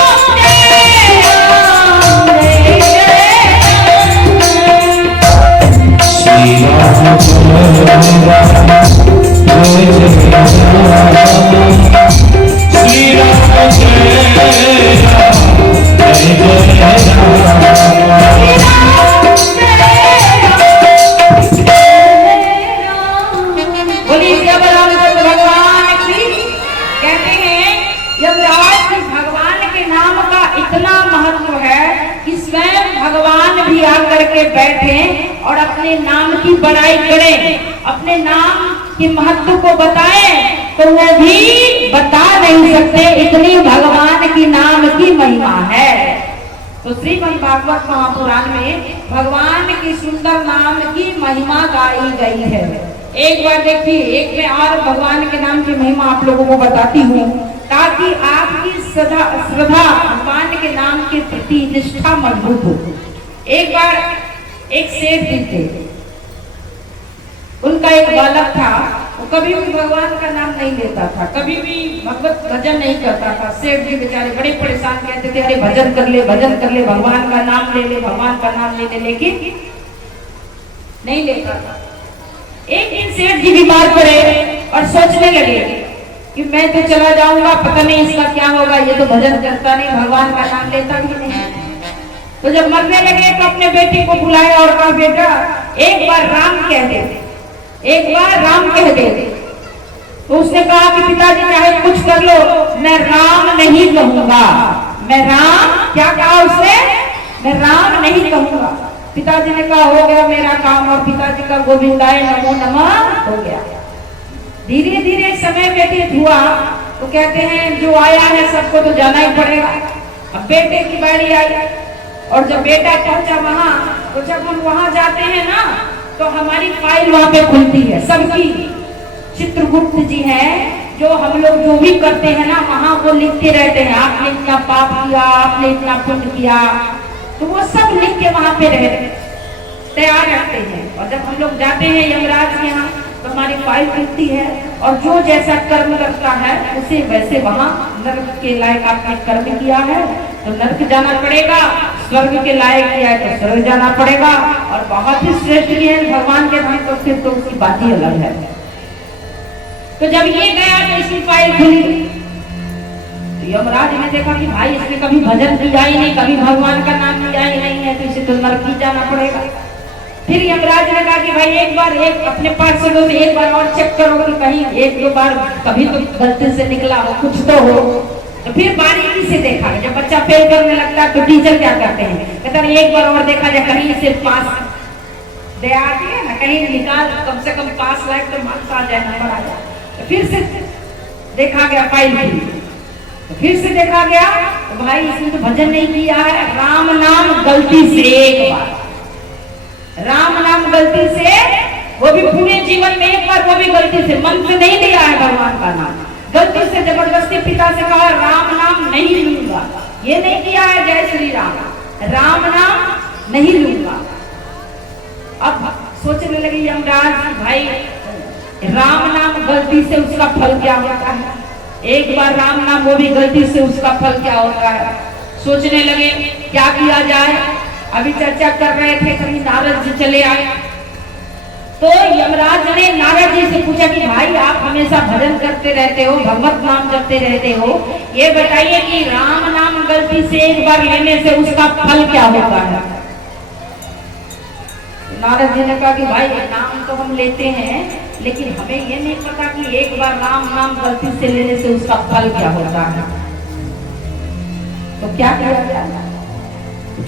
राम जय जय राम। श्री राम जय राम जय जय राम, श्री राम जय राम जय जय राम। बोलिए जब रामचंद्र भगवान की। कहते हैं यमराज जी भगवान के नाम का इतना महत्व है कि स्वयं भगवान भी आकर के बैठे और अपने नाम की बड़ाई करें, अपने नाम के महत्व को बताएं, तो वो भी बता नहीं सकते, इतनी भगवान की नाम की महिमा है। तो श्रीमद् भागवत महापुराण में भगवान की सुंदर नाम की महिमा गाई गई है। एक बार देखिए, एक में और भगवान के नाम की महिमा आप लोगों को बताती हूँ, ताकि आपकी श्रद्धा भगवान के नाम के प्रति निष्ठा मजबूत हो। एक बार एक सेठ जी थे, उनका एक बालक था, वो कभी भी भगवान का नाम नहीं लेता था, कभी भी भगवत भजन नहीं करता था। सेठ जी बेचारे बड़े परेशान, कहते थे अरे भजन कर ले, भजन कर ले, भगवान का नाम ले ले, भगवान का नाम ले ले, लेकिन नहीं लेता था। एक दिन सेठ जी बीमार पड़े और सोचने लगे कि मैं तो चला जाऊंगा, पता नहीं इसका क्या होगा, ये तो भजन करता नहीं, भगवान का नाम लेता भी नहीं। तो जब मरने लगे तो अपने बेटे को बुलाया और कहा बेटा एक बार राम कह दे, एक बार राम कह दे। तो उसने कहा कि पिताजी चाहे कुछ कर लो, मैं राम नहीं कहूंगा। मैं राम, क्या कहा उसने? मैं राम नहीं कहूंगा। पिताजी ने कहा हो गया मेरा काम, और पिताजी का गोविंदाय नमो नमः हो गया। धीरे धीरे समय व्यतीत हुआ तो कहते हैं जो आया है सबको तो जाना ही पड़ेगा। अब बेटे की बारी आई, और जब बेटा पहुंचा वहां, तो जब हम वहां जाते हैं ना तो हमारी फाइल वहां पे खुलती है सबकी। चित्रगुप्त जी हैं जो हम लोग जो भी करते हैं ना वहां वो लिखते रहते हैं, आपने इतना पाप किया, आपने इतना पुण्य किया, तो वो सब लिख के वहां पे तैयार रखते हैं। और जब हम लोग जाते हैं यमराज के यहाँ तो हमारी फाइल खुलती है, और जो जैसा कर्म करता है उसे वैसे वहां नर्क के लायक आपने कर्म किया है तो नर्क जाना पड़ेगा, स्वर्ग के लायक किया है तो स्वर्ग जाना पड़ेगा, और बहुत ही श्रेष्ठ किए हैं भगवान के धाम तो फिर तो उसकी बात ही अलग है। तो जब ये गया तो इसकी फाइल खुली, तो यमराज ने देखा कि भाई इसने कभी भजन किया ही नहीं, कभी भगवान का नाम लिया ही नहीं है, तो इसे तो नरक ही जाना पड़ेगा। फिर यमराज ने कहा कि भाई एक बार एक अपने पार्षदों से एक बार और चेक करो कि कहीं एक दो बार कभी तो गलती से निकला हो, कुछ तो हो। तो फिर बारीकी से देखा, जब बच्चा फेल करने लगता है तो टीचर क्या करते हैं, कहते हैं एक बार और देखा जाए कहीं से पास दे आती है ना, कहीं निकाल कम से कम पास लायक तो मार्क्स आ जाए, नंबर आ जाए। तो फिर से देखा गया फाइल की, तो फिर से देखा गया तो भाई इसने तो भजन नहीं किया है, राम नाम गलती से एक बार, राम नाम गलती से, वो भी पूरे जीवन में एक बार, वो भी गलती से, मन से नहीं लिया है भगवान का नाम, गलती से जबरदस्ती पिता से कहा राम नाम नहीं लूंगा, ये नहीं किया है जय श्री राम, राम नाम नहीं लूंगा। अब सोचने लगे यमराज भाई राम नाम गलती से उसका फल क्या होता है, एक बार राम नाम वो भी गलती से उसका फल क्या होता है। सोचने लगे क्या किया जाए, अभी चर्चा कर रहे थे कभी नारद जी चले आए, तो यमराज ने नारद जी से पूछा कि भाई आप हमेशा भजन करते रहते हो, भगवत नाम जपते रहते हो, ये बताइए कि राम नाम गलती से एक बार लेने से उसका फल क्या होता है। नारद जी ने कहा कि भाई नाम तो हम लेते हैं लेकिन हमें ये नहीं पता कि एक बार राम नाम गलती से लेने से उसका फल क्या होता है। तो क्या किया जाए,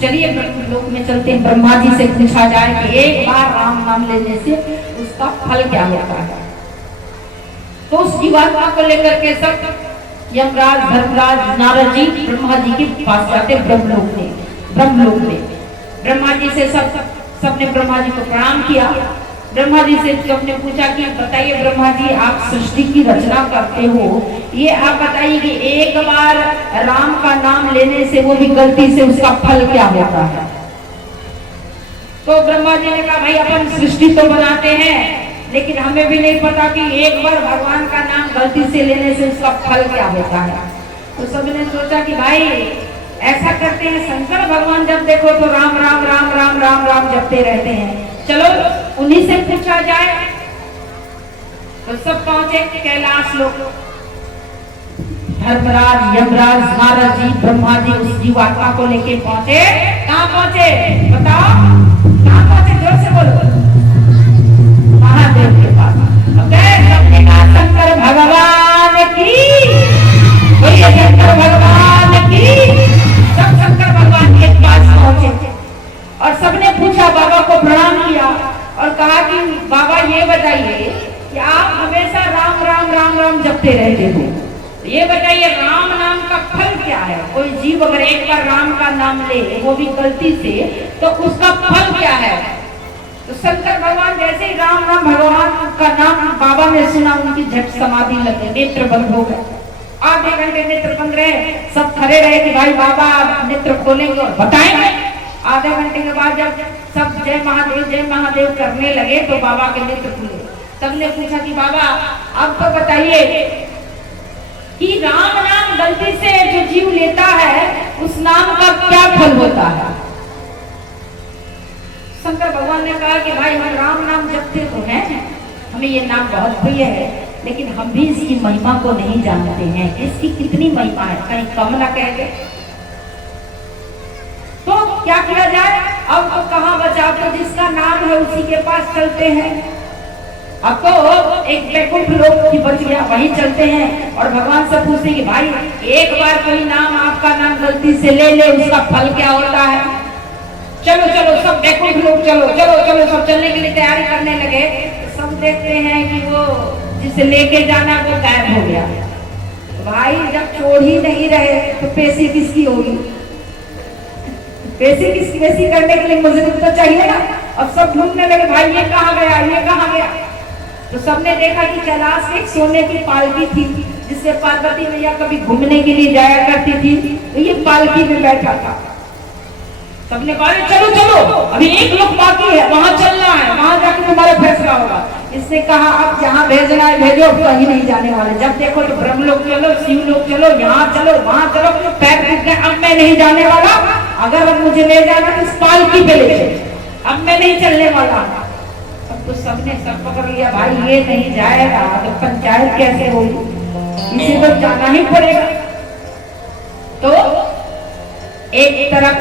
चलिए लोक में चलते हैं, ब्रह्मा जी से पूछा जाए कि एक बार राम नाम लेने से उसका फल क्या होता है। तो उस जीवात्मा को लेकर के सब यमराज, धर्मराज, नारद जी ब्रह्मा जी के पास जाते ब्रह्मलोक में। ब्रह्मा जी से सबने ब्रह्मा जी को प्रणाम किया। ब्रह्मा जी से सबने पूछा कि बताइए ब्रह्मा जी आप सृष्टि की रचना करते हो, ये आप बताइए कि एक बार राम का नाम लेने से वो भी गलती से उसका फल क्या होता है। तो ब्रह्मा जी ने कहा भाई अपन सृष्टि तो बनाते हैं लेकिन हमें भी नहीं पता कि एक बार भगवान का नाम गलती से लेने से उसका फल क्या होता है। तो सबने सोचा कि भाई ऐसा करते हैं, शंकर भगवान जब देखो तो राम राम राम राम राम राम जपते रहते हैं, चलो उन्हीं से पूछा जाए। तो सब पहुंचे कैलाश लोक, धर्मराज, यमराज, नारद जी, ब्रह्मा जी उस जीवात्मा को लेके पहुंचे। कहाँ पहुंचे बताओ, कहाँ पहुंचे, जोर से बोलो। महादेव के पास। सबने कहा शंकर भगवान की, बोलिए शंकर भगवान की। सब शंकर भगवान के पास पहुंचे और सबने पूछा, बाबा को प्रणाम किया और कहा कि बाबा ये बताइए कि आप हमेशा राम राम राम राम जपते रहते हो, ये बताइए राम नाम का फल क्या है। कोई जीव अगर एक बार राम का नाम ले वो भी गलती से, तो उसका फल क्या है। तो शंकर भगवान जैसे ही राम नाम भगवान का नाम बाबा ने सुना, उनकी झट समाधि लगे, नेत्र बंद हो गए। आधे घंटे नेत्र बंद रहे, सब खड़े रहे कि भाई बाबा नेत्र खोलेंगे और बताएंगे। आधे घंटे के बाद जब सब जय महादेव करने लगे तो बाबा के नेत्र खुले। सबने पूछा कि बाबा अब तो बताइए कि राम नाम गलती से जो जीव लेता है उस नाम का क्या फल होता है। शंकर भगवान ने कहा कि भाई हम राम नाम जपते तो हैं, हमें ये नाम बहुत प्रिय है, लेकिन हम भी इसकी महिमा को नहीं जानते हैं, इसकी कितनी महिमा है, कहीं कम ना कह दे। तो क्या किया जाए, अब तो कहाँ बचा, तो जिसका नाम है उसी के पास चलते हैं। अब तो एक बैकुंठ लोक की बच गया, वहीं चलते हैं और भगवान से पूछते हैं कि भाई एक बार कोई नाम आपका नाम गलती से ले ले, उसका फल क्या होता है? चलो चलो सब बैकुंठ लोक चलो चलो चलो, सब चलने के लिए तैयारी करने लगे। तो सब देखते हैं कि वो जिसे लेके जाना वो गायब हो गया। भाई जब छोड़ ही नहीं रहे तो पेशी किसकी होगी? पेशी करने के लिए मुझे तो चाहिए ना। अब सब ढूंढने लगे, भाई ये कहाँ गया, ये कहाँ गया? तो सबने देखा कि कैलाश में एक सोने की पालकी थी जिससे पार्वती मैया कभी घूमने के लिए जाया करती थी, तो ये पालकी में बैठा था। सबने कहा चलो चलो अभी एक लोग बाकी है, वहां चलना है, वहां जाकर तुम्हारा फैसला होगा। इसने कहा अब जहाँ भेजना है भेजो, कहीं नहीं जाने वाले। जब देखो तो ब्रह्म लोग चलो, शिव लोग चलो, यहाँ चलो वहां चलो, पैर टूट गए, अब मैं नहीं जाने वाला। अगर अब मुझे ले जाना तो इस पालकी पे ले चलो, अब मैं नहीं चलने वाला। तो सबने सब पकड़ लिया, भाई ये नहीं जाएगा तो पंचायत कैसे होगी, इसे तो जाना ही पड़ेगा। तो एक तरफ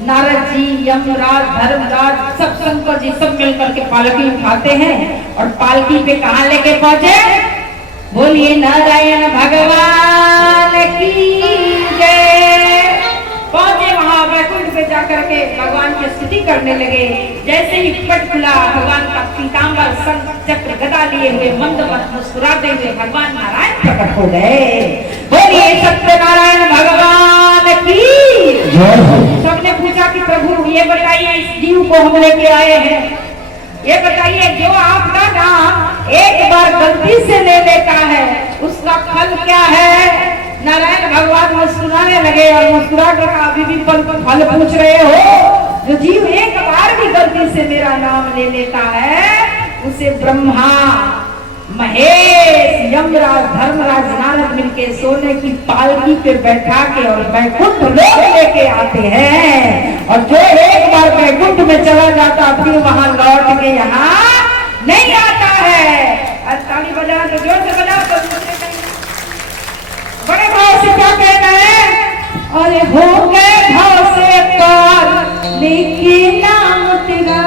नारद जी, यमराज, धर्मराज, सब शंकर जी सब मिलकर के पालकी उठाते हैं और पालकी पे कहाँ लेके पहुंचे? बोलिए नारायण भगवान की जय। पहुंचे वहां वैकुंठ पे जाकर के भगवान की स्तुति करने लगे। जैसे ही पट खुला, भगवान का पीतांबर शंख चक्र गदा लिए हुए मंद मत मुस्कुराते हुए भगवान नारायण प्रकट हो गए। बोलिए सत्यनारायण भगवान की जय। सबने पूछा कि प्रभु ये बताइए इस जीव को हम लेके आए हैं, ये बताइए जो आपका नाम एक बार गलती से ले लेता है उसका फल क्या है? नारायण भगवान मुस्कुराने लगे और मुस्कुरा कर अभी भी फल पूछ रहे हो? जो जीव एक बार भी गलती से मेरा नाम ले लेता है उसे ब्रह्मा, महेश, यमराज, धर्मराज, नारद मिलके सोने की पालकी पे बैठा के और बैकुंठ लोक लेके आते हैं। और जो एक बार बैकुंठ में चला जाता फिर वहां लौट के यहाँ नहीं आता है। ताली बजा तो जोर से बजा तो बड़े भाव से क्या कहना है? अरे हो गए भाव से पार लेकिन नाम तेरा,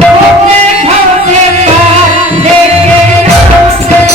हो गए भाव से पार लेकिन नाम तेरा।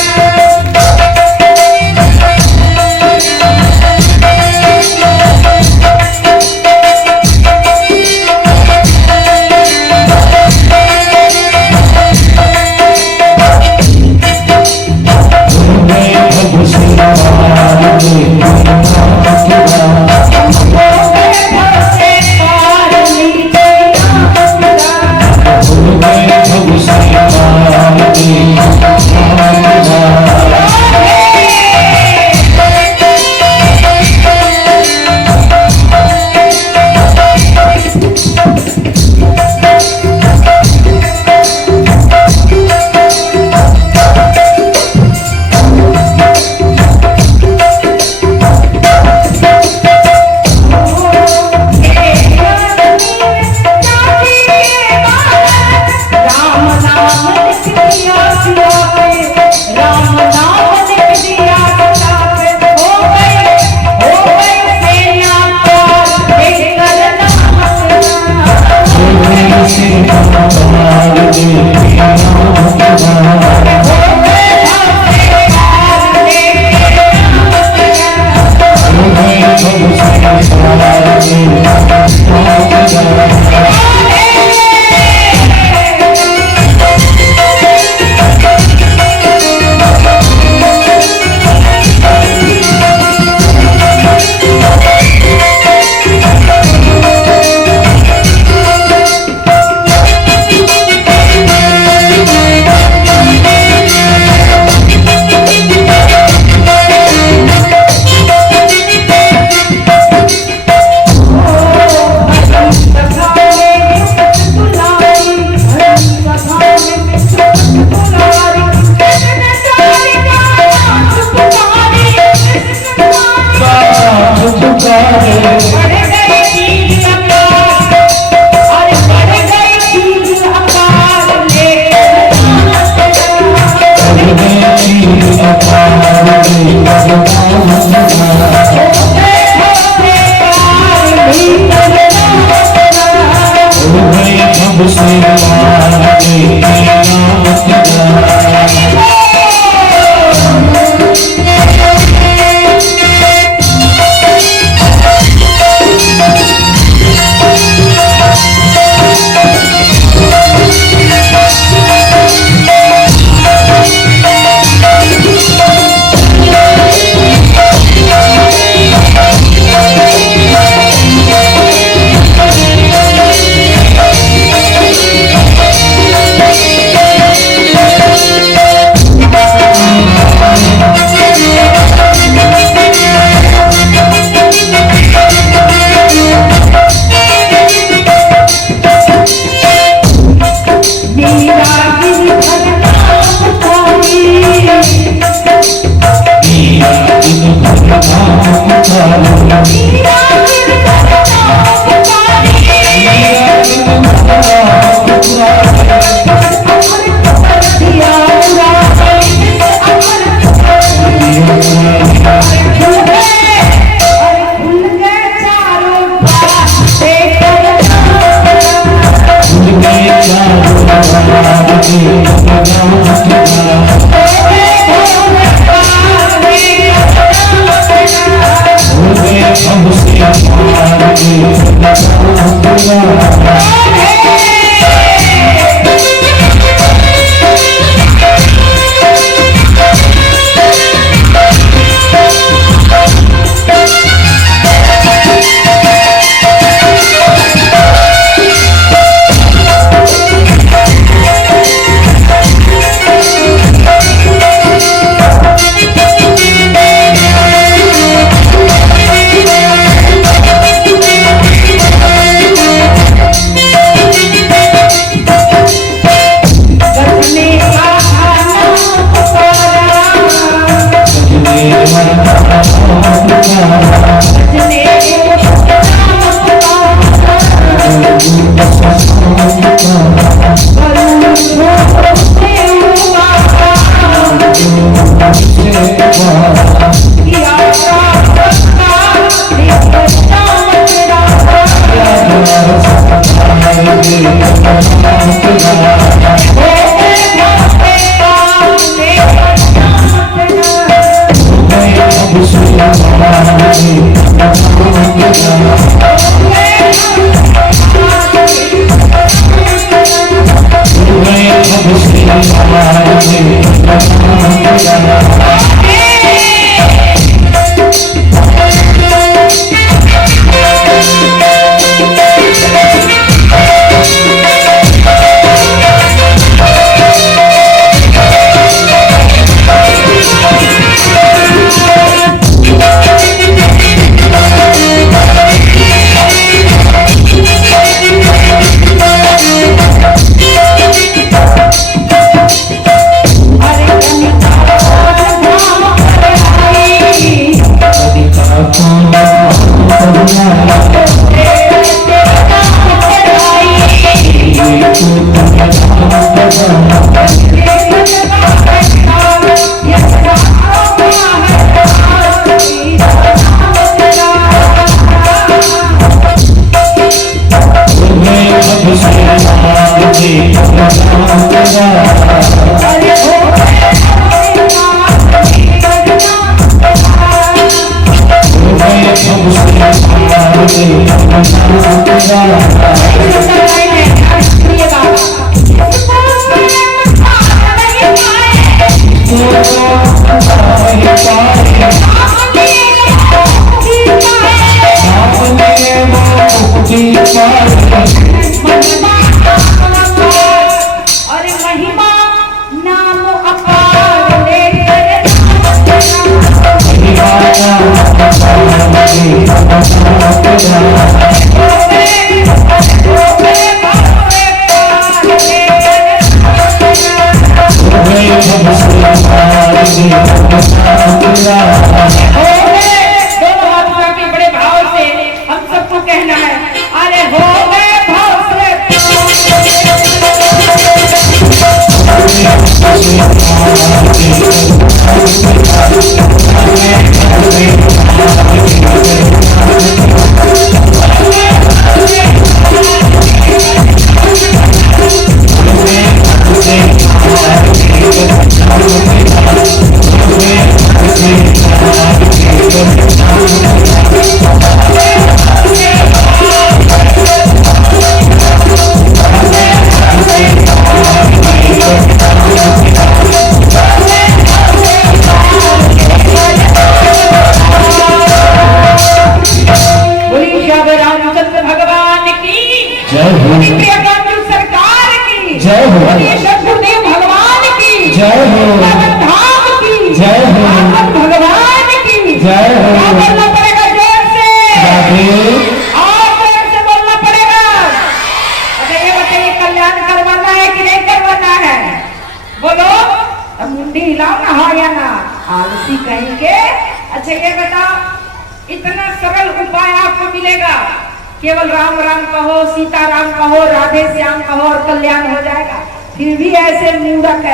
केवल राम राम कहो, सीता राम कहो, राधे श्याम कहो और कल्याण हो जाएगा। फिर भी ऐसे मूर्ख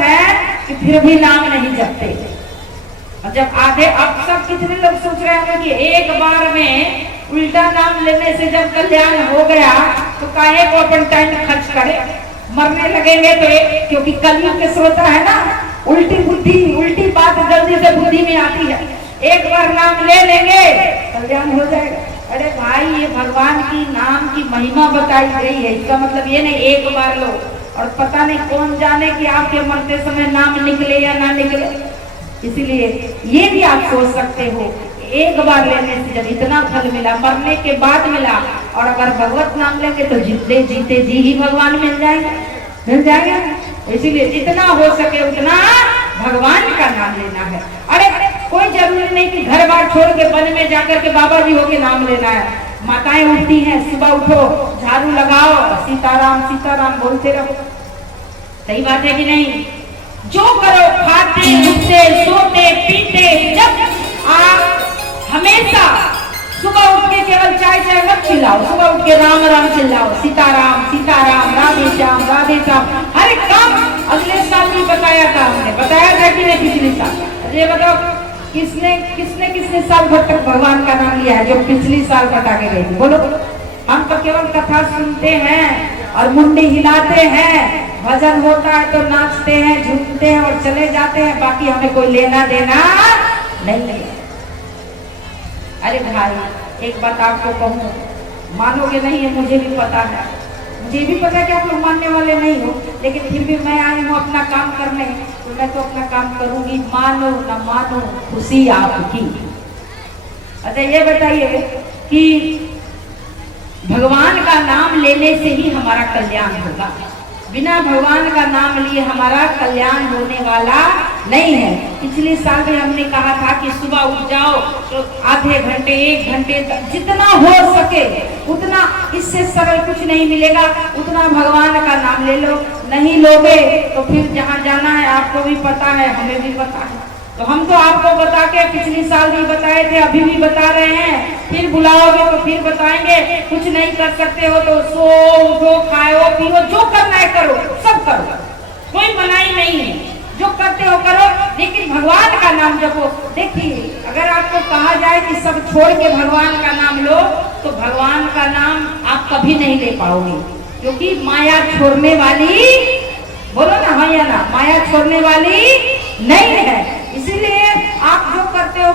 हैं कि फिर भी नाम नहीं जपते। और जब आधे अब सब कितने लोग सोच रहे हैं कि एक बार में उल्टा नाम लेने से जब कल्याण हो गया तो काहे को अपन टाइम खर्च करे। मरने लगेंगे तो क्योंकि कलयुग के श्रोता है ना, उल्टी बुद्धि, उल्टी बात जल्दी से बुद्धि में आती है। एक बार नाम ले लेंगे कल्याण हो जाएगा। अरे भाई, ये भगवान की नाम की महिमा बताई गई है, इसका मतलब ये नहीं एक बार लो और पता नहीं कौन जाने कि आपके मरते समय नाम निकले या ना निकले। इसीलिए ये भी आप सोच सकते हो, एक बार लेने से जब इतना फल मिला, मरने के बाद मिला, और अगर भगवत नाम लेंगे तो जीते जीते जी ही भगवान मिल जाएंगे। इसीलिए जितना हो सके उतना भगवान का नाम लेना है। अरे कोई जरूरी नहीं कि घर बार छोड़ के वन में जाकर के बाबा जी होके नाम लेना है। माताएं उठती हैं, सुबह उठो, झाड़ू लगाओ, सीताराम सीताराम बोलते रहो। सही बात है कि नहीं? जो करो, खाते उठते सोते पीते, जब आप हमेशा सुबह उठ के केवल चाय मत चिल्लाओ, सुबह उठ के राम राम चिल्लाओ, सीताराम सीताराम, राधे श्याम राधे श्याम। हर एक काम अगले साल भी बताया था हमने, बताया था कि नहीं पिछले साल? ये बताओ किसने साल भर तक भगवान का नाम लिया है जो पिछली साल बता के गई? बोलो। हम तो केवल कथा सुनते हैं और मुंडी हिलाते हैं, भजन होता है तो नाचते हैं, झूमते हैं और चले जाते हैं, बाकी हमें कोई लेना देना नहीं है। अरे भाई, एक बात आपको कहूँ, मानोगे नहीं है, मुझे भी पता है, मुझे भी पता है कि आप लोग मानने वाले नहीं हो, लेकिन फिर भी मैं आई हूँ अपना काम करने, तो मैं तो अपना काम करूंगी, मानो न मानो खुशी आपकी। अच्छा ये बताइए कि भगवान का नाम लेने से ही हमारा कल्याण होगा, बिना भगवान का नाम लिए हमारा कल्याण होने वाला नहीं है। पिछले साल भी हमने कहा था कि सुबह उठ जाओ तो आधे घंटे 1 घंटे जितना हो सके उतना, इससे सरल कुछ नहीं मिलेगा, उतना भगवान का नाम ले लो। नहीं लोगे तो फिर जहाँ जाना है आपको भी पता है, हमें भी पता है। तो हम तो आपको बता के पिछले साल भी बताए थे, अभी भी बता रहे हैं, फिर बुलाओगे तो फिर बताएंगे। कुछ नहीं कर सकते हो तो सो उठो, खाओ पियो, जो करना है करो, सब करो, कोई मनाही नहीं है, जो करते हो करो, लेकिन भगवान का नाम जपो। देखिए, अगर आपको कहा जाए कि सब छोड़ के भगवान का नाम लो, तो भगवान का नाम आप कभी नहीं ले पाओगे, क्योंकि माया छोड़ने वाली, बोलो ना हाँ या ना, माया छोड़ने वाली नहीं है। इसीलिए आप जो करते हो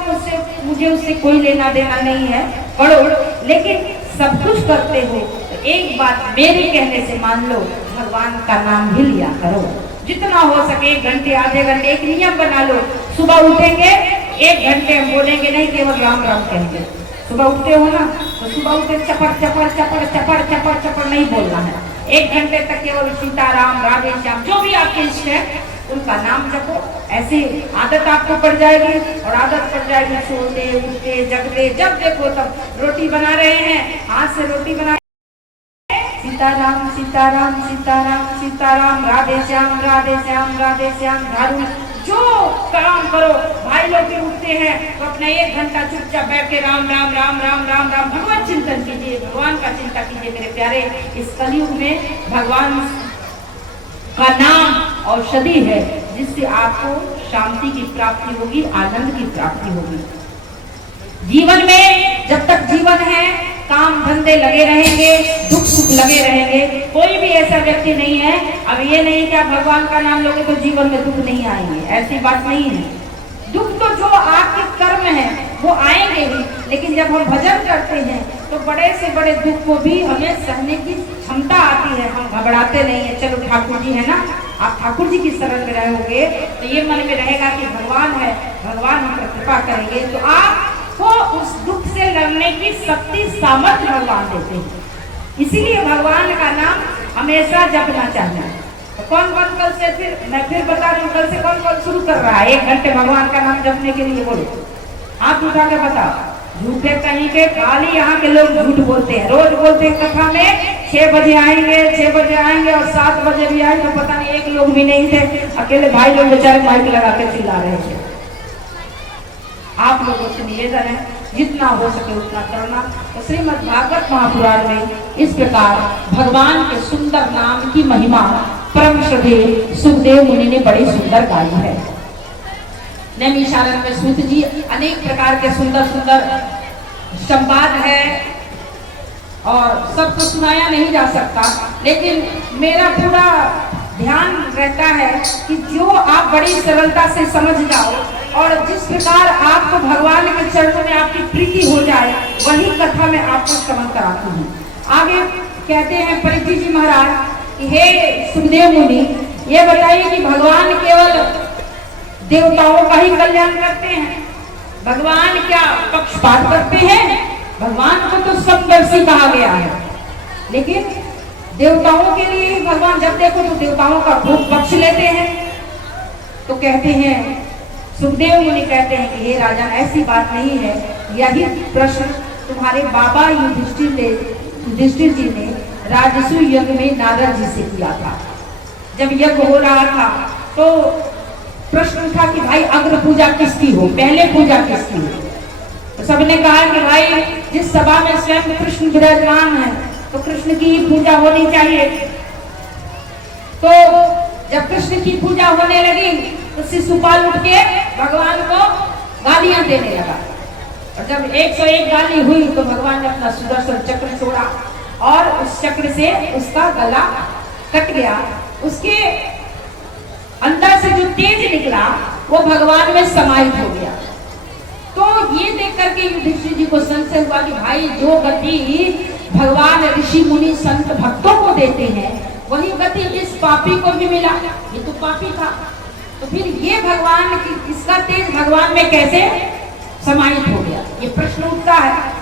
मुझे उससे कोई लेना देना नहीं है, पढ़ो, लेकिन सब कुछ करते हो तो एक बात मेरे कहने से मान लो, भगवान का नाम भी लिया करो, जितना हो सके 1 घंटे आधे घंटे, एक नियम बना लो। सुबह उठेंगे 1 घंटे हम बोलेंगे नहीं, केवल राम राम कहेंगे। सुबह उठते हो ना, तो सुबह उठे चपड़ चपड़ चपड़ चपड़ चपड़ चपड़ नहीं बोलना है। 1 घंटे तक केवल सीताराम राधे श्याम, जो भी आपके इष्ट है उनका नाम जपो। ऐसी आदत आपको पड़ जाएगी, और आदत पड़ जाएगी सोते उठते जगते, जब देखो तब रोटी बना रहे हैं, हाथ से रोटी बना, सीताराम सीताराम सीताराम सीताराम, राधे श्याम राधे श्याम राधे श्याम, झाड़ू, जो काम करो। भाई लोग भी उठते हैं तो अपना 1 घंटा चुपचाप बैठ के राम राम राम राम राम राम भगवान चिंतन कीजिए, भगवान का चिंता कीजिए। मेरे प्यारे, इस कलयुग में भगवान का नाम औषधि है, जिससे आपको शांति की प्राप्ति होगी, आनंद की प्राप्ति होगी। जीवन में जब तक जीवन है, काम धंधे लगे रहेंगे, दुख सुख लगे रहेंगे, कोई भी ऐसा व्यक्ति नहीं है। अब ये नहीं कि आप भगवान का नाम लोगे तो जीवन में दुख नहीं आएंगे, ऐसी बात नहीं है। दुख तो जो आपके कर्म है वो आएंगे ही, लेकिन जब हम भजन करते हैं तो बड़े से बड़े दुख को भी हमें सहने की क्षमता आती है, हम घबराते नहीं है। चलो ठाकुर जी है ना, आप ठाकुर जी की शरण में रहोगे तो ये मन में रहेगा कि भगवान है, भगवान हम पर कृपा करेंगे, तो आपको उस दुख से लड़ने की शक्ति सामर्थ्य भगवान देते हैं। इसीलिए भगवान का नाम हमेशा जपना चाहिए। तो कौन कौन कल से, फिर मैं फिर बता रही हूँ, कल से कौन कौन शुरू कर रहा है 1 घंटे भगवान का नाम जपने के लिए? बोलो, हाथ उठा के बताओ। झूठे कहीं के, खाली यहाँ के लोग झूठ बोलते हैं, रोज बोलते हैं कथा में 6 बजे आएंगे 6 बजे आएंगे, और 7 बजे भी आए तो पता नहीं एक लोग भी नहीं थे, अकेले भाई लोग बेचारे माइक लगा के चिल्ला रहे थे। आप लोगों से निवेदन है जितना हो सके उतना करना। तो श्रीमद् भागवत महापुराण में इस प्रकार भगवान के सुंदर नाम की महिमा परम श्रद्धेय सुखदेव मुनि ने बड़ी सुंदर गाई है। नैमिषारण्य में सूत जी अनेक प्रकार के सुंदर सुंदर संवाद है, और सबको सुनाया नहीं जा सकता, लेकिन मेरा पूरा ध्यान रहता है कि जो आप बड़ी सरलता से समझ जाओ और जिस प्रकार आपको भगवान के चरणों में आपकी प्रीति हो जाए, वही कथा मैं आपको श्रवण कराती हूँ। आगे कहते हैं परीक्षित जी महाराज कि हे सुखदेव मुनि, ये बताइए कि भगवान केवल देवताओं का ही कल्याण करते हैं? भगवान क्या पक्षपात करते हैं? भगवान को तो समदर्शी कहा गया है, लेकिन देवताओं के लिए भगवान जब देखो तो देवताओं का खूब पक्ष लेते हैं। तो कहते हैं सुखदेव मुनि कहते हैं कि हे राजन, ऐसी बात नहीं है। यही प्रश्न तुम्हारे बाबा युधिष्ठिर जी ने राजसु यज्ञ में नारद जी से किया था। जब यज्ञ हो रहा था तो प्रश्न उठा कि भाई अग्र पूजा किसकी हो, पहले पूजा किसकी हो? तो सबने कहा कि भाई जिस सभा में स्वयं कृष्ण विराजमान है तो कृष्ण की पूजा होनी चाहिए। तो जब कृष्ण की पूजा होने लगी तो शिशुपाल उठ के भगवान को गालियां देने लगा, और जब 101 गाली हुई तो भगवान ने अपना सुदर्शन चक्र छोड़ा और उस चक्र से उसका गला कट गया। उसके अंदर से जो तेज निकला वो भगवान में समाहित हो गया। तो ये देख करके युधिष्ठिर जी को संशय हुआ कि भाई जो गति भगवान ऋषि मुनि संत भक्तों को देते हैं वही गति इस पापी को भी मिला। ये तो पापी था, तो फिर ये भगवान की इसका तेज भगवान में कैसे समाहित हो गया, ये प्रश्न उठता है।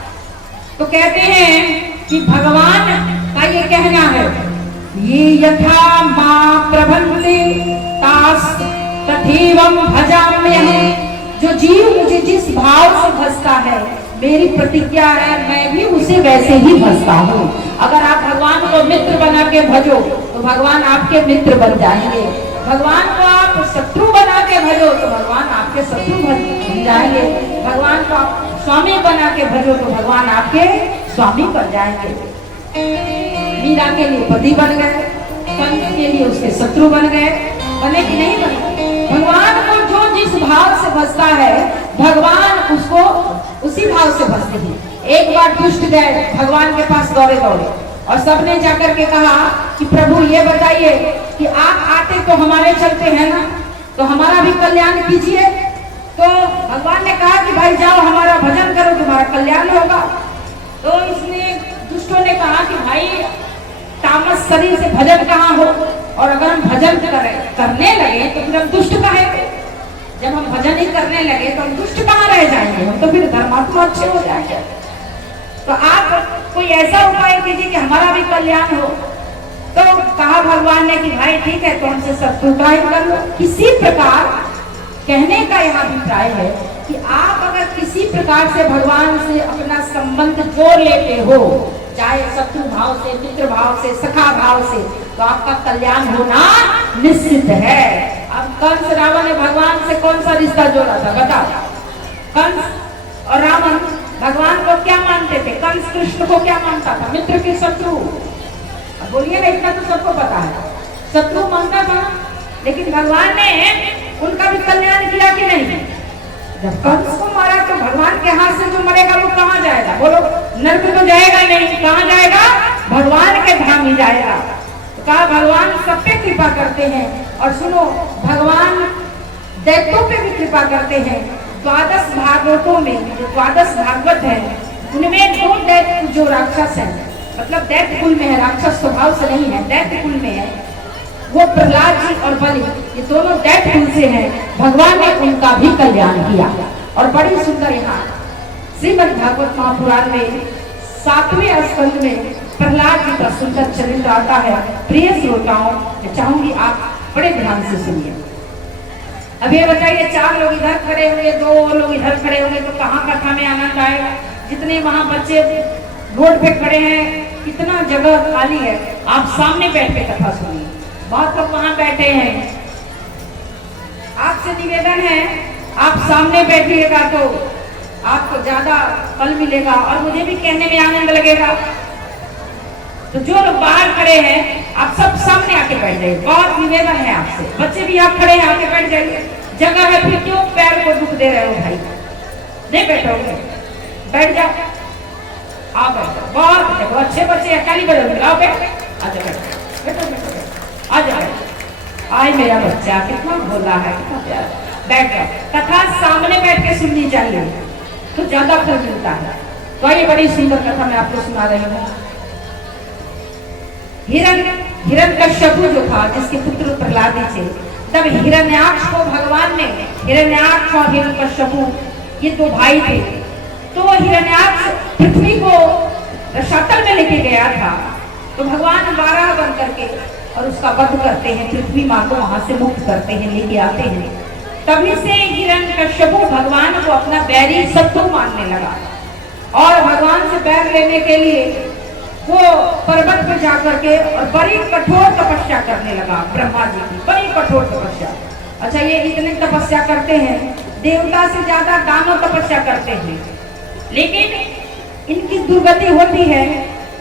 तो कहते हैं कि भगवान का ये कहना है, ये यथा मां प्रबंधे तास तथैवं भजाम्यहम्। जो जीव मुझे जिस भाव से भजता है, मेरी प्रतिज्ञा है मैं भी उसे वैसे ही भजता हूँ। अगर आप भगवान को मित्र बना के भजो तो भगवान आपके मित्र बन जाएंगे, भगवान को आप शत्रु बना के भजो तो भगवान आपके शत्रु बन जाएंगे, भगवान को आप स्वामी बना के भजो तो भगवान आपके स्वामी बन जाएंगे। मीरा के लिए पति बन गए, कंस के लिए उसके शत्रु बन गए, बने कि नहीं बने? भगवान को जो जिस भाव से भजता है भगवान उसको उसी भाव से भजते हैं। एक बार दुष्ट गए भगवान के पास दौड़े और सबने जाकर के कहा कि प्रभु ये बताइए कि आप आते तो हमारे चलते हैं ना, तो हमारा भी कल्याण कीजिए। तो भगवान ने कहा कि भाई जाओ हमारा भजन करो, तुम्हारा कल्याण होगा। तो इसने दुष्टों ने कहा कि भाई तामस शरीर से भजन कहाँ हो, और अगर हम भजन करने लगे तो फिर हम दुष्ट कहेंगे, जब हम भजन ही करने लगे तो हम दुष्ट कहाँ रह जाएंगे, हम तो फिर धर्मात्मा अच्छे हो जाएंगे। तो आप कोई ऐसा उपाय कीजिए कि हमारा भी कल्याण हो। तो कहा भगवान ने कि भाई ठीक है, तो हमसे शत्रु का ही कर लो। किसी प्रकार कहने का यह अभिप्राय है कि आप अगर किसी प्रकार से भगवान से अपना संबंध जोड़ लेते हो, चाहे शत्रु भाव से, मित्र भाव से, सखा भाव से, तो आपका कल्याण होना निश्चित है। अब कंस रावण ने भगवान से कौन सा रिश्ता जोड़ा था बताओ? कंस और रावण भगवान को क्या मानते थे? कंस कृष्ण को क्या मानता था? मित्र के शत्रु। अब बोलिए ना, इतना तो सबको पता है, शत्रु मानता था। लेकिन भगवान ने उनका भी कल्याण किया कि नहीं? जब कंस को मारा तो भगवान के हाथ से जो मरेगा वो कहाँ जाएगा? बोलो, नरक तो जाएगा नहीं, कहाँ जाएगा? भगवान के धाम ही जाएगा। तो कहा भगवान सब पे कृपा करते हैं। और सुनो, भगवान दैत्यों पे भी कृपा करते हैं। 12 भागवतों में जो 12 भागवत है उनमें 2 दैत्य जो राक्षस है, मतलब दैत्य कुल में है, राक्षस स्वभाव से नहीं है, दैत्य कुल में है, वो प्रहलाद जी और बलि, ये दोनों दैत्य कुल से हैं। भगवान ने उनका भी कल्याण किया। और बड़ी सुंदर यहाँ श्रीमद् भागवत महापुराण में 7वें स्कंद में प्रहलाद जी का सुंदर चरित्र आता है। प्रिय श्रोताओं, मैं चाहूंगी आप बड़े ध्यान से सुनिए। अब ये बताइए, 4 लोग इधर खड़े होंगे, 2 लोग इधर खड़े होंगे, तो कहाँ कथा में आनंद आएगा? जितने वहां बच्चे रोड पे खड़े हैं, कितना जगह खाली है, आप सामने बैठ के कथा सुनिए। बहुत लोग वहां बैठे हैं, आपसे निवेदन है आप सामने बैठिएगा तो आपको ज्यादा फल मिलेगा और मुझे भी कहने में आनंद लगेगा। तो जो लोग बाहर खड़े हैं आप सब सामने आके बैठ जाइए, बहुत निवेदन है आपसे। बच्चे भी आप खड़े हैं, आके बैठ जाइए, जगह है, फिर क्यों पैर को दुख दे रहे हो भाई? नहीं बैठोगे, बैठ जाओ, आप बैठ जाओ, बहुत जगह बच्चे बच्चे अकाली बदल आओ बेटा, आजा बेटा, बेटा बेटा आजा बेटा। आए मेरा बच्चा कितना भोला है, कितना प्यारा। बैठ जाओ, कथा सामने बैठ के सुननी चाहिए तो ज्यादा फल मिलता है। तो ये बड़ी सुंदर कथा मैं आपको सुना रही हूँ। हिरण्यकश्यप जो था, जिसके पुत्र प्रहलाद थे, तब हिरण्याक्ष को भगवान ने, हिरण्याक्ष और हिरण्यकश्यप ये दो भाई थे, तो हिरण्याक्ष पृथ्वी को रसातल में लेके गया था। तो भगवान वाराह बन करके और उसका वध करते हैं, पृथ्वी माँ को वहां से मुक्त करते हैं, लेके आते हैं। तभी से हिरण्यकश्यप भगवान को अपना बैरी शत्रु मानने लगा और भगवान से बैर लेने के लिए वो पर्वत पर जाकर के और बड़ी कठोर तपस्या करने लगा। ब्रह्मा जी की बड़ी कठोर तपस्या। अच्छा, ये इतने तपस्या करते हैं, देवता से ज्यादा दानव तपस्या करते हैं, लेकिन इनकी दुर्गति होती है।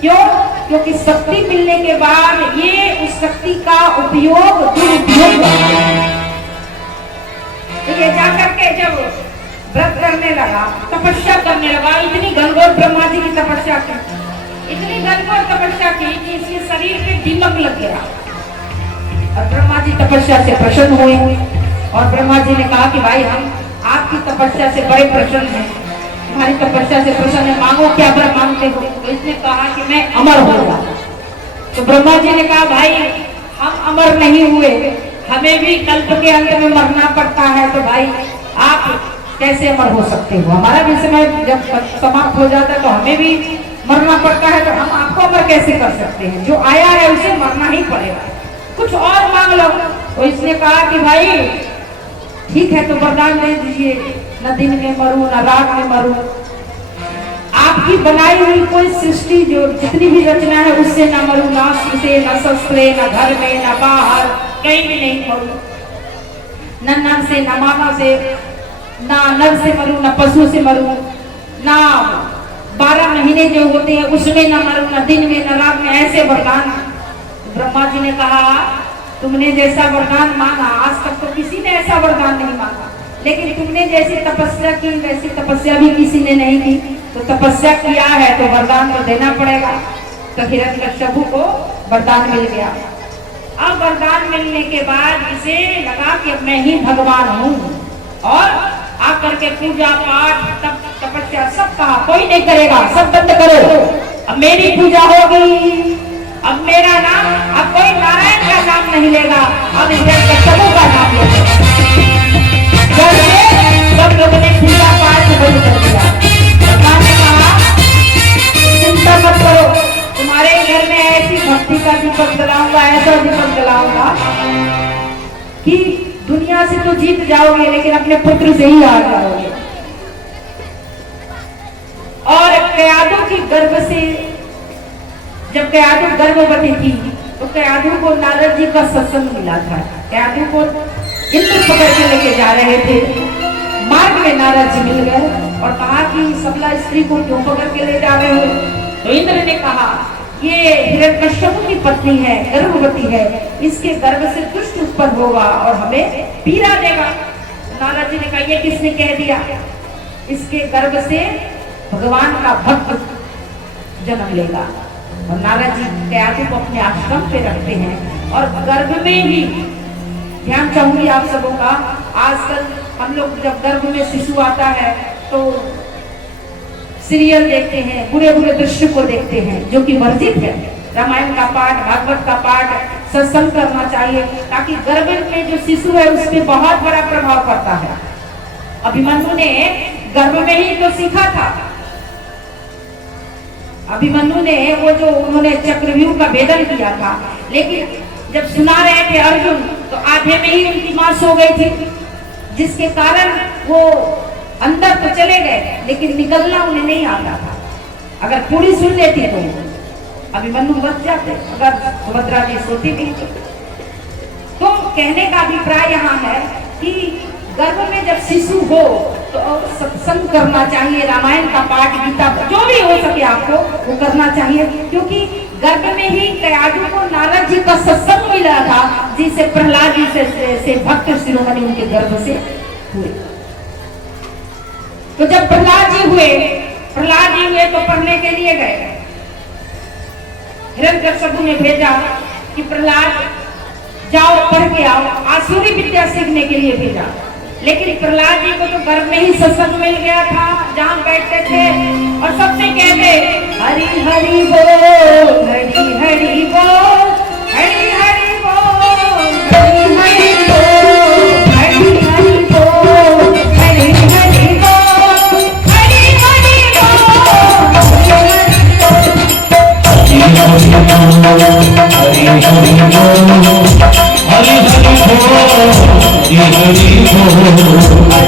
क्यों? क्योंकि शक्ति मिलने के बाद ये उस शक्ति का उपयोग दुरुपयोग करते हैं। तो ये जाकर के जब व्रत करने लगा, तपस्या करने लगा, इतनी घनघोर ब्रह्मा जी की तपस्या की, इतनी घनघोर तपस्या की कि इसके शरीर पे दीमक लग गया। और ब्रह्मा जी तपस्या से प्रसन्न हुए और ब्रह्मा जी ने कहा कि भाई हम आपकी तपस्या से बड़े प्रसन्न हैं, तुम्हारी तपस्या से प्रसन्न है, मांगो क्या वर मांगते हो। तो इसने कहा कि मैं अमर होगा। तो ब्रह्मा जी ने कहा भाई हम अमर नहीं हुए, हमें भी कल्प के अंत में मरना पड़ता है, तो भाई आप कैसे अमर हो सकते हो? हमारा भी समय जब समाप्त हो जाता है तो हमें भी मरना पड़ता है, तो हम आपको अमर कैसे कर सकते हैं? जो आया है उसे मरना ही पड़ेगा, कुछ और मांग लो। तो इसने कहा कि भाई ठीक है, तो वरदान दे दीजिए, न दिन में मरूं न रात में मरूं, आपकी बनाई हुई कोई सृष्टि जो जितनी भी रचना है उससे न मरूं, न अस्त्र से, न शस्त्र, न घर में, न बाहर, कहीं भी नहीं मरूं, न नर से, न मानव से, ना नर से मरूं, न पशु से मरूं, ना 12 महीने जो होते हैं उसमें न मरूं, न दिन में न रात में, ऐसे वरदान। ब्रह्मा जी ने कहा तुमने जैसा वरदान मांगा, आज तक तो किसी ने ऐसा वरदान नहीं मांगा, लेकिन तुमने जैसी तपस्या की वैसी तपस्या भी किसी ने नहीं की, तो तपस्या किया है तो वरदान तो देना पड़ेगा। तो हिरण्यकश्यप को वरदान मिल गया। अब वरदान मिलने के बाद इसे लगा कि अब मैं ही भगवान हूँ और आकर के पूजा पाठ तप तपस्या सब कहा कोई नहीं करेगा, सब बंद करो, अब मेरी पूजा होगी, अब मेरा नाम, अब कोई नारायण का नाम नहीं लेगा, अब हिरण्यकश्यप का नाम लेगा। सब लोगों ने पूजा पाठ बंद कर दिया। भगवान ने कहा चिंता मत करो, तुम्हारे घर में ऐसी भक्ति का दीपक जलाऊंगा, ऐसा दीपक जलाऊंगा कि दुनिया से तो जीत जाओगे लेकिन अपने पुत्र से ही हार जाओगे। और कयादु की गर्भ से, जब कयादु गर्भवती थी तो कयादु को नारद जी का सत्संग मिला था। कयादु को इंद्र पकड़ के लेके जा रहे थे, मार्ग में नारद जी मिल गए और कहा कि सबला स्त्री को क्यों पकड़ के ले जा रहे हो? तो इंद्र ने कहा ये हिरण्यकश्यप की पत्नी है, गर्भवती है, इसके गर्भ से दुष्ट उत्पन्न होगा और हमें पीड़ा देगा। नारद जी ने कहा ये किसने कह दिया? इसके गर्भ से भगवान का भक्त जन्म लेगा। और नारद जी कयादु को अपने आश्रम पे रखते हैं और गर्भ में ही, ध्यान चाहूंगी आप सबों का, आजकल हम लोग जब गर्भ में शिशु आता है तो सीरियल देखते हैं, बुरे बुरे दृश्य को देखते हैं जो कि वर्जित है। रामायण का पाठ, भागवत का पाठ, सत्संग करना चाहिए ताकि गर्भ में जो शिशु है उस पर बहुत बड़ा प्रभाव पड़ता है। अभिमन्यु ने गर्भ में ही तो सीखा था। अभिमन्यु ने वो जो उन्होंने चक्रव्यूह का भेदन किया था, लेकिन जब सुना रहे थे अर्जुन तो आधे में ही उनकी मां सो गई थी, जिसके कारण वो अंदर तो चले गए लेकिन निकलना उन्हें नहीं आता था। अगर पूरी सुन लेती तो अभिमन्यु बच जाते, अगर सुभद्रा जी सोती नहीं तो कहने का अभिप्राय यहाँ है कि गर्भ में जब शिशु हो तो सत्संग करना चाहिए, रामायण का पाठ, गीता, जो भी हो सके आपको वो करना चाहिए, क्योंकि गर्भ में ही कयादु को नारद जी का सत्संग मिला था, जिसे प्रहलाद जी से भक्त शिरोमणि उनके गर्भ से हुए। तो जब प्रहलाद जी हुए तो पढ़ने के लिए गए हिरण्यकश्यपु ने भेजा कि प्रहलाद जाओ पढ़ के आओ, आसुरी विद्या सीखने के लिए भेजा। लेकिन प्रहलाद जी को तो घर में ही सत्संग मिल गया था, जहाँ बैठते थे और सबसे कहते हरि हरि बोल, हरि हरि बोल, हरि हरि बोल, हरि हरि बोल, हरि हरि बोल, हरि हरि बोल, हरि हरि बोल, हरि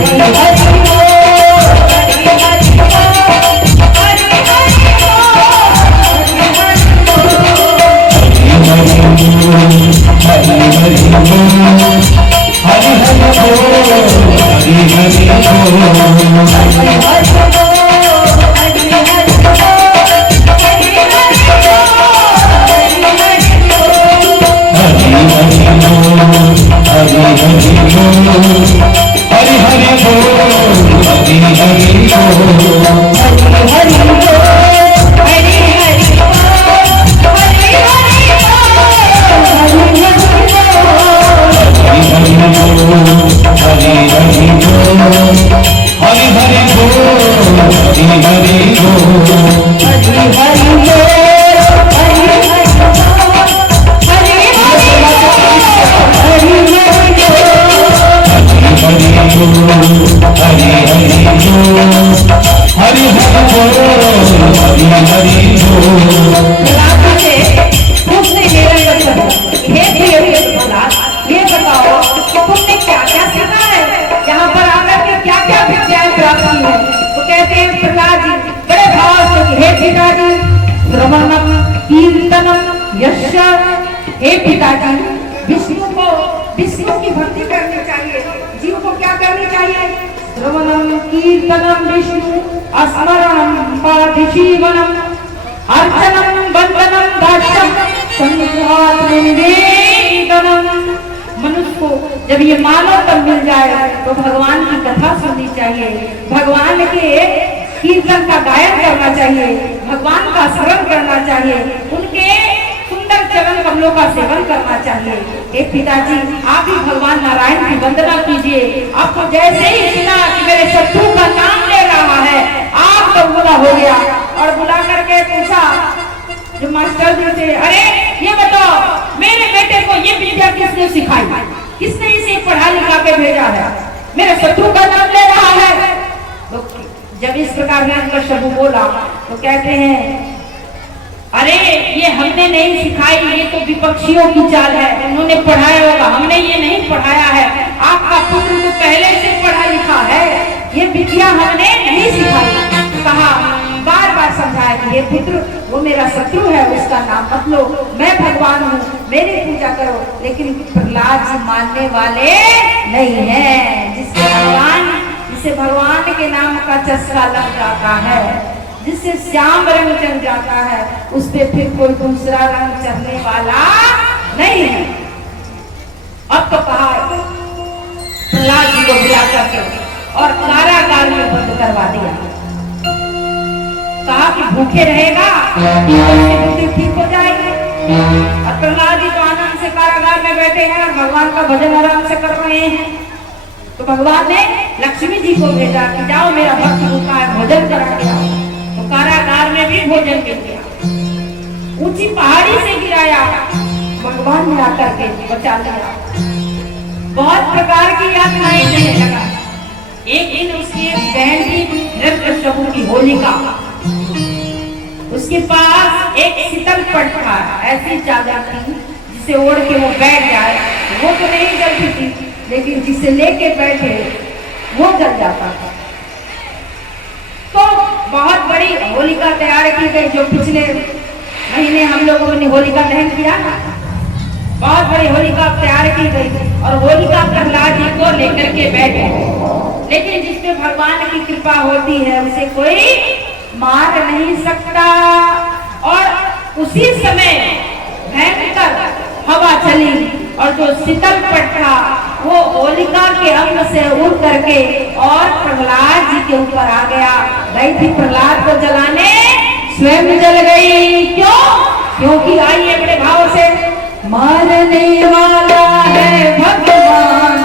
हरि बोल, हरि हरि श्रवणम कीर्तनम यश। हे पिताजी, विष्णु की भक्ति करनी चाहिए। जीव को क्या करनी चाहिए? श्रवणम कीर्तनम विष्णु, स्मरणम पाठिजीवनम, अर्चनम वंदनम दास्यम, संध्यावंदनम। मनुष्य को जब ये मानव तब मिल जाए तो भगवान की कथा सुननी चाहिए, भगवान के कीर्तन का गायन करना चाहिए, भगवान का स्मरण करना चाहिए, उनके सुंदर चरण कमलों का सेवन करना चाहिए। हे पिताजी, आप ही भगवान नारायण की वंदना कीजिए। आपको जैसे ही सुना कि मेरे शत्रु का नाम ले रहा है, आप तो बुला हो गया और बुला करके पूछा जो मास्टर जी थे, अरे ये बताओ मेरे बेटे को ये विद्या किसने सिखाई, किसने इसे पढ़ा लिखा के भेजा है, मेरे शत्रु का नाम ले रहा है। तो जब इस प्रकार हिरण्यकश्यप बोला तो कहते हैं, अरे ये हमने नहीं सिखाई, ये तो विपक्षियों की चाल है, उन्होंने पढ़ाया होगा, हमने ये नहीं पढ़ाया है। आपका पुत्र तो पहले से पढ़ा लिखा है, ये विद्या हमने नहीं सिखाई। कहा, बार बार समझाया कि ये पुत्र वो मेरा शत्रु है, उसका नाम मत लो, मैं भगवान हूँ, मेरी पूजा करो। लेकिन प्रहलाद जी मानने वाले नहीं है। जिसे भगवान के नाम का चस्का लग जाता है, जिससे श्याम रंग चढ़ जाता है, उस पे फिर कोई दूसरा रंग चढ़ने वाला नहीं है। अब तो कहा प्रहलाद जी को बुला करके और कारागार में बंद करवा दिया। कहा कि भूखे रहेगा तो बुद्धि ठीक हो जाएगी। और प्रहलाद जी तो आनंद से कारागार में बैठे हैं और भगवान का भजन आराम से कर रहे हैं। तो भगवान ने लक्ष्मी जी को भेजा कि जाओ मेरा भक्त भूखा है, भोजन करा के आओ। तो कारागार में भी भोजन मिल गया। ऊंची पहाड़ी से गिराया, भगवान ने आकर के बचा लिया। बहुत प्रकार की यातनाएं देने लगा। एक दिन उसकी बहन की हिरण्यकश्यप की होलिका, उसके पास एक शीतल पट था, ऐसी चादर थी जिसे ओढ़ के वो बैठ जाए, वो तो नहीं जलती थी, लेकिन जिसे लेके बैठे वो जल जाता था। तो बहुत बड़ी होलिका तैयार की गई, जो पिछले महीने हम लोगों ने होलिका दहन किया, बहुत बड़ी होलिका तैयार की गई और होलिका प्रहलाद जी को लेकर के बैठे। लेकिन जिसपे भगवान की कृपा होती है उसे कोई मार नहीं सकता। और उसी समय भयंकर हवा चली और जो शीतल पट था वो होलिका के अंग से उड़ करके और प्रहलाद जी के ऊपर आ गया। गई थी प्रहलाद को जलाने, स्वयं जल गई। क्यों? क्योंकि भी आइए बड़े भाव से। मारने वाला है भगवान,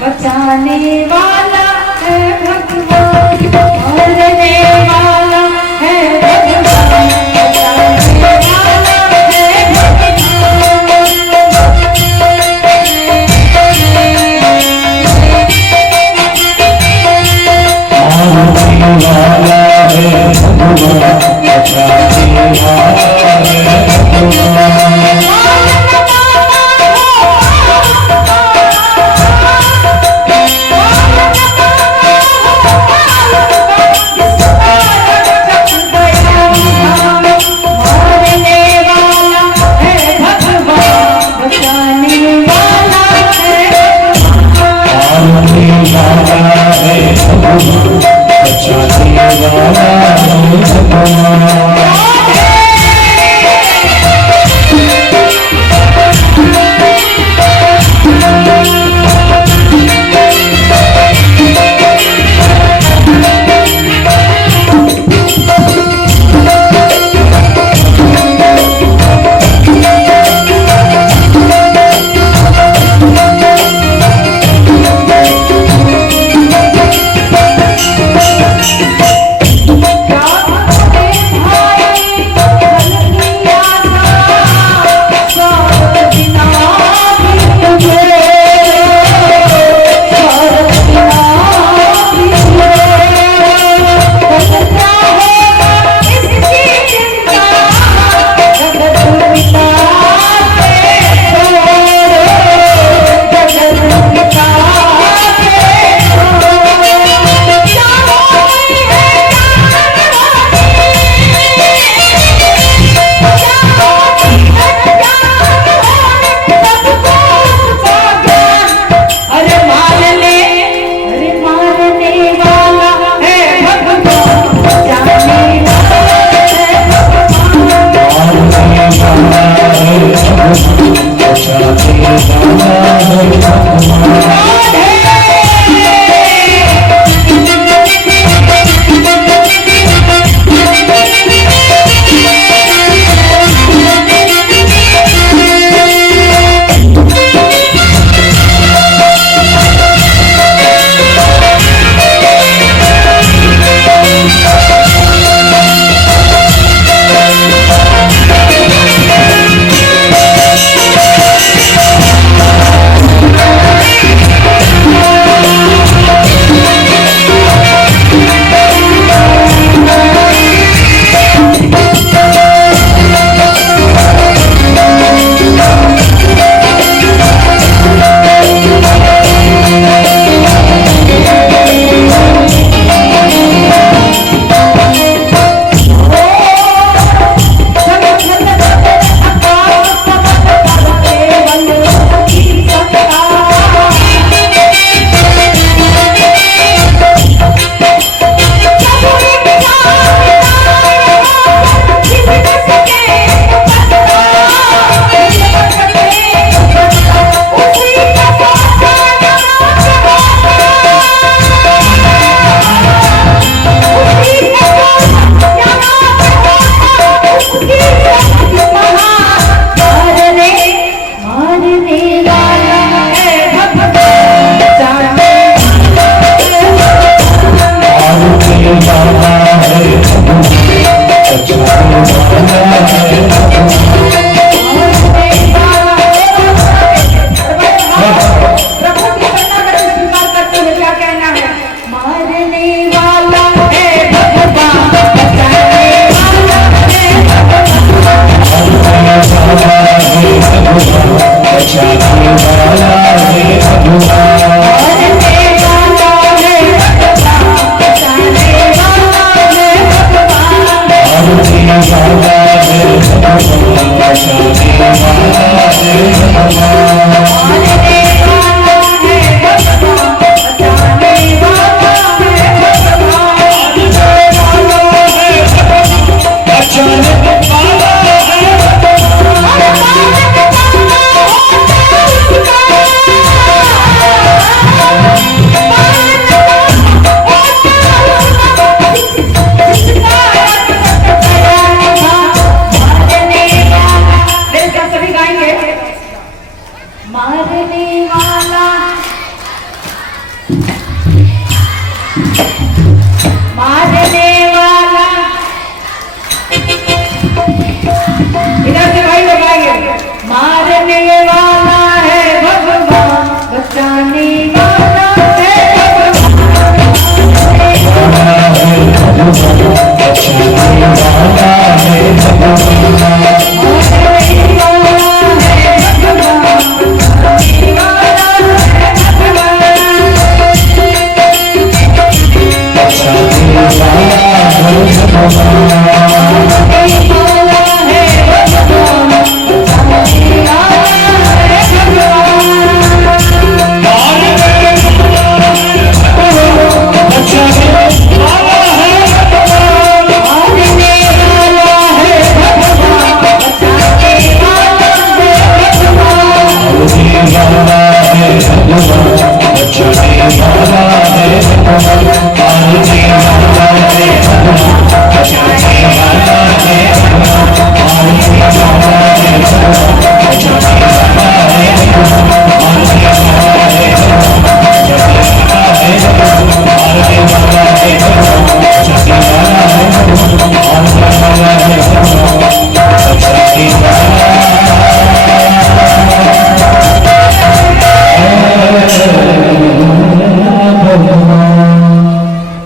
बचाने वाला है भगवान, मारने वाला है भगवान, बचाने वाला है भगवान। मारने वाला है भगवान, बचाने वाला है भगवान।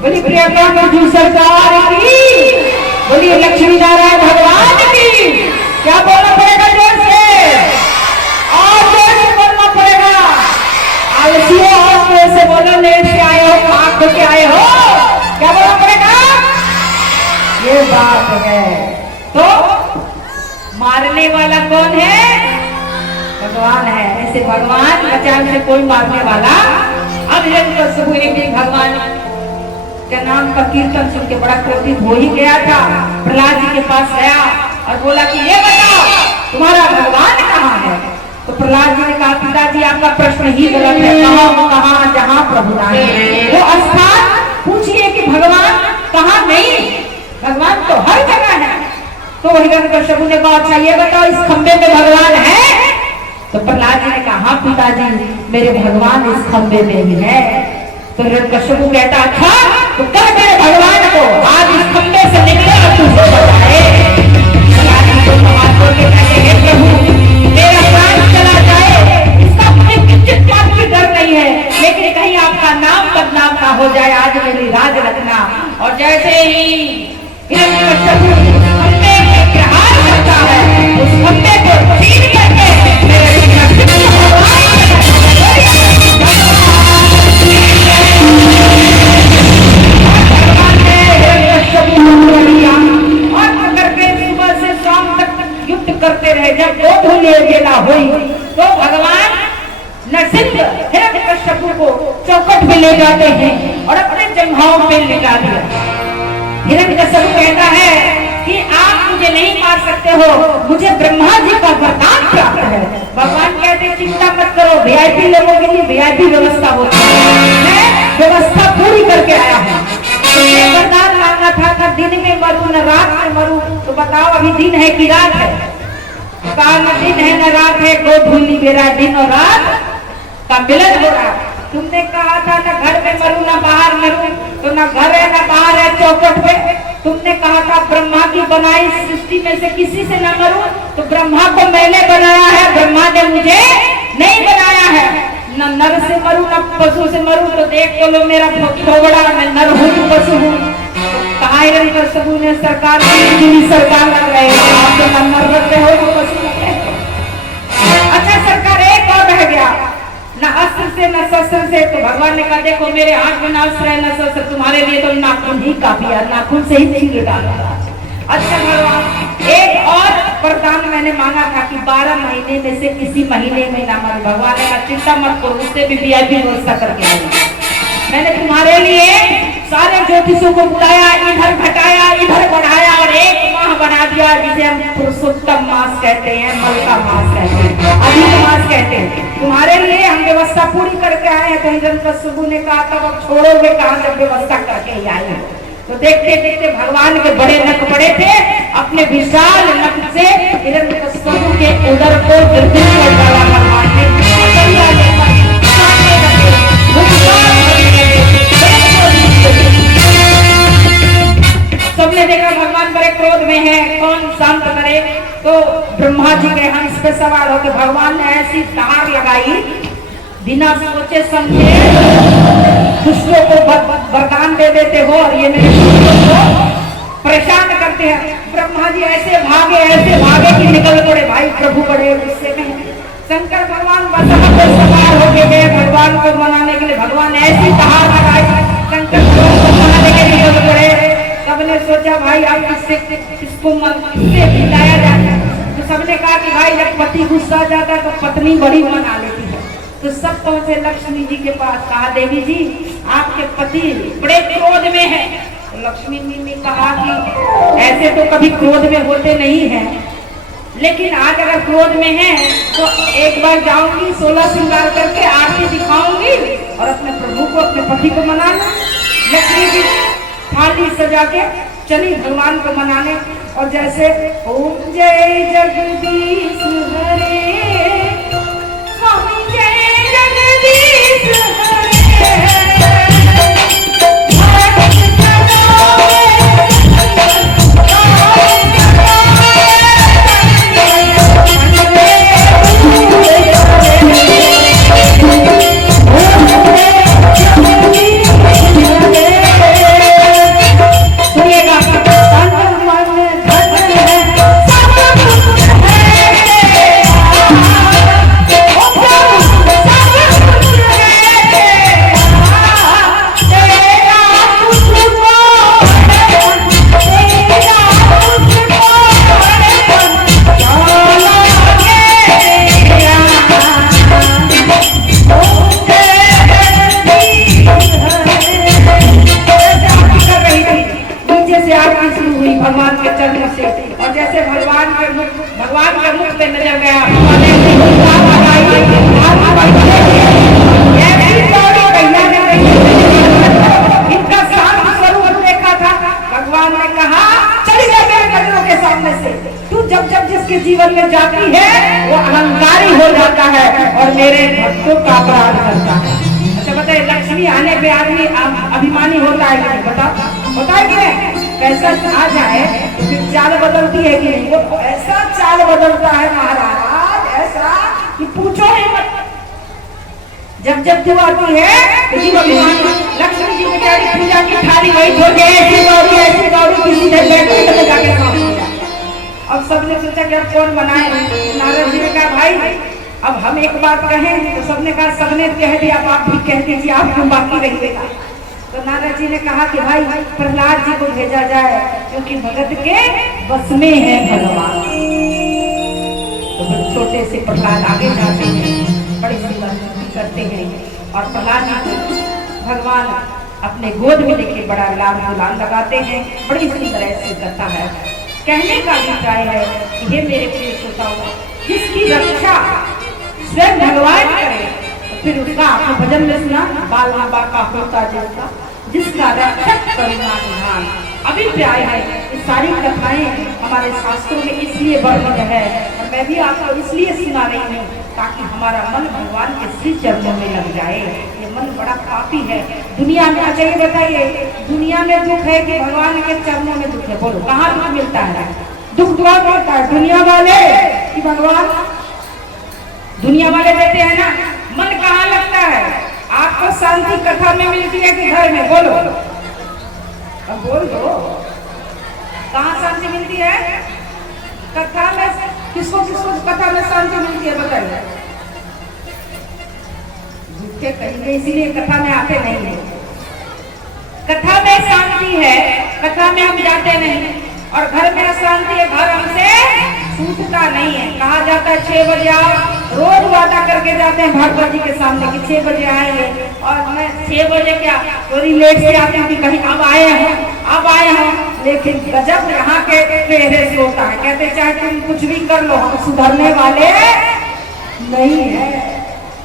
बोली प्रियंका जी सरकार की, बोलिए लक्ष्मी नारायण भगवान की। क्या बोलना पड़ेगा जोर से, और जोर से बोलना पड़ेगा। आलसियों और जोर से बोलो, लेट से आए हो, भाग के आए हो, क्या बोलना पड़ेगा? ये बात है। तो मारने वाला कौन है? भगवान है। ऐसे भगवान बचाव से कोई मारने वाला। अब भगवान के नाम का कीर्तन सुन के बड़ा क्रोधित हो ही गया था। प्रहलाद जी के पास गया और बोला कि ये बताओ तुम्हारा भगवान कहाँ है? तो प्रहलाद जी ने कहा पिताजी आपका प्रश्न ही गलत है। कहाँ जहाँ प्रभु राम वो स्थान पूछिए कि भगवान कहाँ नहीं, भगवान तो हर जगह है। तो हिरण्यकश्यप ने कहा अच्छा ये बताओ इस खंबे में भगवान है? तो प्रहलाद जी ने कहा हाँ पिताजी मेरे भगवान इस खंबे में भी है। तो हिरण्यकश्यप कहता था तो कह मेरे भगवान को आज इस खंबे से निकले और तुझे बताए। प्रभु मेरा प्राण चला जाए इसका मुझे किंचित बात की डर नहीं है, लेकिन कहीं आपका नाम बदनाम ना हो जाए, आज मेरी राज रखना। और जैसे ही हिरण्यकश्यप खंबे में प्रहार करता है उस खंबे को छीन करके मेरे करते रहे। जब बेला हुई तो भगवान नरसिंह हिरण्यकश्यप को चौखट में ले जाते हैं और अपने जंघाओं पे लिटा दिया। हिरण्यकश्यप कहता है कि आप मुझे नहीं मार सकते हो, मुझे ब्रह्मा जी का वरदान प्राप्त है। भगवान कहते चिंता मत करो, वीआईपी लोगों के लिए वीआईपी व्यवस्था होती है, मैं व्यवस्था पूरी करके आया हूँ। वरदान मांगा था न दिन में मरूं न रात में मरूं, तो बताओ अभी दिन है कि रात है? कहा न दिन है न रात है, गोधूली मेरा दिन और रात का मिलन हो रहा। तुमने कहा था न घर में मरूं न बाहर मरूं, तो न घर है न बाहर है चौखट पे। तुमने कहा था ब्रह्मा की बनाई सृष्टि में से किसी से न मरूं, तो ब्रह्मा को मैंने बनाया है, ब्रह्मा ने मुझे नहीं बनाया है। न नर से मरूं न पशु से मरूं, तो देख तो लो मेरा थोबड़ा, मैं नर हूँ तो पशु हूँ। कहा हिरण्यकश्यप ने सरकार सरकार लग रहे हो, आप तो नर रखते हो तो पशु रखते हो। अच्छा सरकार एक और रह गया, न अस्त्र से न शस्त्र से। तो भगवान ने कहा देखो मेरे हाथ में न अस्त्र है न शस्त्र, तुम्हारे लिए तो नाखून ही काफी है, नाखून से ही छीन डाला। अच्छा भगवान एक और वरदान मैंने मांगा था कि 12 महीने में से किसी महीने में ना मर। भगवान ने कहा चिंता मत करो, उससे भी वीआईपी व्यवस्था करके मैंने तुम्हारे लिए सारे ज्योतिषों को बुलाया, इधर घटाया इधर बढ़ाया और एक माह बना दिया, जिसे हम पुरुषोत्तम मास कहते हैं, मलका मास कहते हैं, अधिक मास कहते हैं। तुम्हारे लिए हम व्यवस्था पूरी करके आए हैं। तो हिरण्यकश्यप ने कहा तब अब छोड़ोगे कहाँ, जब व्यवस्था करके ही आए हैं। तो देखते देखते भगवान के बड़े नख बड़े थे, अपने विशाल नख से हिरण्यकश्यप के उदर को गिरगिट कर डाला भगवान ने। सबने देखा भगवान बड़े क्रोध में है, कौन शांत करे। तो ब्रह्मा जी के हंस पे सवार होकर भगवान ने ऐसी तार लगाई बिना सोचे समझे दुष्टों को वरदान दे देते हो और ये मेरे दुष्टों को परेशान करते हैं। ब्रह्मा जी ऐसे भागे कि निकल पड़े। भाई प्रभु बड़े गुस्से में हैं। शंकर भगवान बसहा पर सवार होके गए भगवान को मनाने के लिए। भगवान ऐसी दहाड़ लगाई, शंकर भगवान को मनाने के लिए निकल पड़े। सबने सोचा भाई आप किसको मिलाया जाए, तो सबने कहा कि भाई जब पति गुस्सा जाता है तो पत्नी बड़ी मना लेती है। तो सब पहुंचे लक्ष्मी जी के पास, कहा देवी जी आपके पति बड़े क्रोध में है। तो लक्ष्मी जी ने कहा कि ऐसे तो कभी क्रोध में होते नहीं हैं, लेकिन आज अगर क्रोध में है तो एक बार जाऊंगी 16 श्रृंगार करके आरती दिखाऊंगी और अपने प्रभु को अपने पति को मनाना। लक्ष्मी जी थाली सजा के चली भगवान को मनाने। और जैसे ओम जय जगदीश हरे, स्वामी जय जगदीश हरे, भगवान के चरणों से। और जैसे भगवान के मुख पे नजर गया, इनका शांत स्वरूप देखा था। भगवान ने कहा चली जा मेरे नजरों के सामने से। तू जब जब जिसके जीवन में जाती है वो अहंकारी हो जाता है और मेरे भक्तों का अपराध करता है। अच्छा बताइए, लक्ष्मी आने पे आदमी अभिमानी होता है कि नहीं? बता होता है कि नहीं? कैसा आ जाए तो फिर चाल बदलती है कि नहीं? वो ऐसा चाल बदलता है महाराज, ऐसा कि पूछो ही मत। जब जब तू आती है तो जीव अभिमानी। लक्ष्मी जी बेचारी पूजा की थाली वही धो के ऐसी गौरी किसी ने बैठे जाके काम किया। अब सबने सोचा कि अब कौन बनाए। नारद जी ने कहा भाई अब हम एक बात कहें, तो सबने कहा सबने कह दिया, अब आप भी कह दीजिए, आप क्यों बाकी रहिएगा। तो नारद जी ने कहा कि भाई प्रहलाद जी को भेजा जाए क्योंकि भगत के बस में है भगवान। तो छोटे से प्रहलाद आगे जाते हैं, बड़ी सुंदर करते हैं और प्रहलाद जी को भगवान अपने गोद में लेके बड़ा लाल गुलाल लगाते हैं। बड़ी सुंदर ऐसे करता है। कहने का अभिप्राय है कि हे मेरे प्रिय श्रोताओं, जिसकी रक्षा स्वयं भगवान करे तो फिर उसका आपको भजन में सुना, बाल बाबा का होता जिसका, जिसका रक्षक करुणा निधान। अभिप्राय है ये सारी कथाएं हमारे शास्त्रों में इसलिए वर्णित है और मैं भी आपको इसलिए सुना रही हूँ ताकि हमारा मन भगवान के श्री चरणों में लग जाए। ये मन बड़ा पापी है दुनिया में। अच्छा ये बताइए, दुनिया में दुख है कि भगवान के चरणों में दुख है? बोलो कहाँ दुख मिलता है? दुख दुआ मिलता है दुनिया वाले कि भगवान? दुनिया वाले देते हैं ना। मन कहाँ लगता है? आपको शांति कथा में मिलती है कि घर में? बोलो अब बोल दो, कहाँ शांति मिलती है? कथा में। किसको किसको कथा में शांति मिलती है बताइए? झूठे कहेंगे इसीलिए कथा में आते नहीं है। कथा में शांति है, कथा में हम जाते नहीं। और घर में अशांति है, घर हमसे छूटता नहीं है। कहा जाता है 6 बजे आओ, रोज वादा करके जाते हैं भागवत जी के सामने कि 6 बजे आएंगे। और मैं 6 बजे क्या थोड़ी लेट से आती हूँ कि कहीं अब आए हैं। लेकिन गजब यहाँ के चेहरे से होता है। कहते चाहे तुम कुछ भी कर लो, हम सुधरने वाले नहीं है।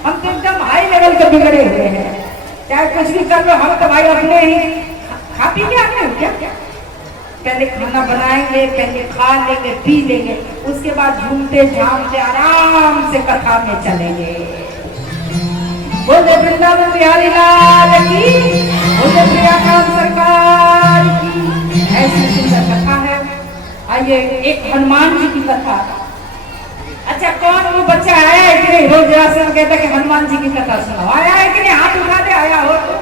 हम तो एकदम हाई लेवल के बिगड़े हुए हैं। चाहे कुछ भी कर लो, हम तो भाई अपने ही खा पी के आते हैं क्या? पहले खाना बनाएंगे, पहले खा लेंगे, पी लेंगे, उसके बाद झूमते झामते आराम से कथा में चलेंगे। बोले वृंदावन बिहारी लाल की, बोले प्रियाकांत सरकार की। ऐसी सुंदर कथा है। आइए एक हनुमान जी की कथा। अच्छा कौन वो बच्चा आया है नहीं, रोज जरासंध कहता कि हनुमान जी की कथा सुनाओ। आया है कि नहीं? हाथ उठा दे, आया हो तो।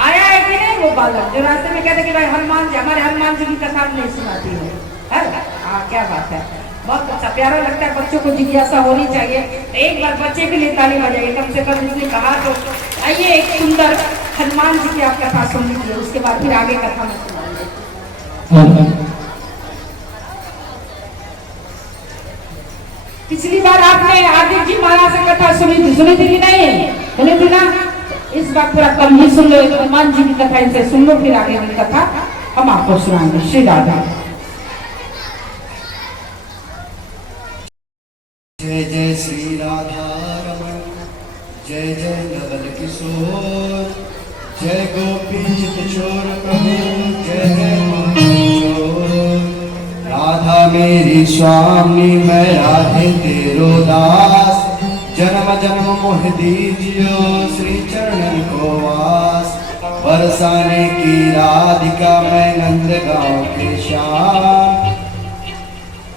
आया है कि नहीं? वो बालक जो रास्ते में कहते कि भाई हनुमान जी, हमारे हनुमान जी की कथा नहीं सुनाती है। हाँ, क्या बात है, बहुत अच्छा, प्यारा लगता है। बच्चों को जिज्ञासा होनी चाहिए। एक बार बच्चे के लिए ताली बजाइए, कम से कम इसने कहा तो। आइए एक सुंदर हनुमान जी की आप कथा सुन लीजिए, उसके बाद फिर आगे कथा में सुनाएंगे। पिछली बार आपने आदित्य जी महाराज से कथा सुनी थी कि नहीं? सुनी थी ना? इस बार पूरा कम ही सुन लो, हनुमान जी की कथा इनसे सुन लो, फिर आगे की कथा हम आपको सुनाएंगे। श्री राधा। जय जय श्री राधा रमण, जय जय नवल किशोर, जय गोपी चित चोर प्रभु, जय जय चोर। राधा मेरी स्वामी, मैं राधे तेरो दास, जन्म जन्म मोह दीजियो श्री चरणन को वास। बरसाने की राधिका मैं नंद गाँव के श्याम,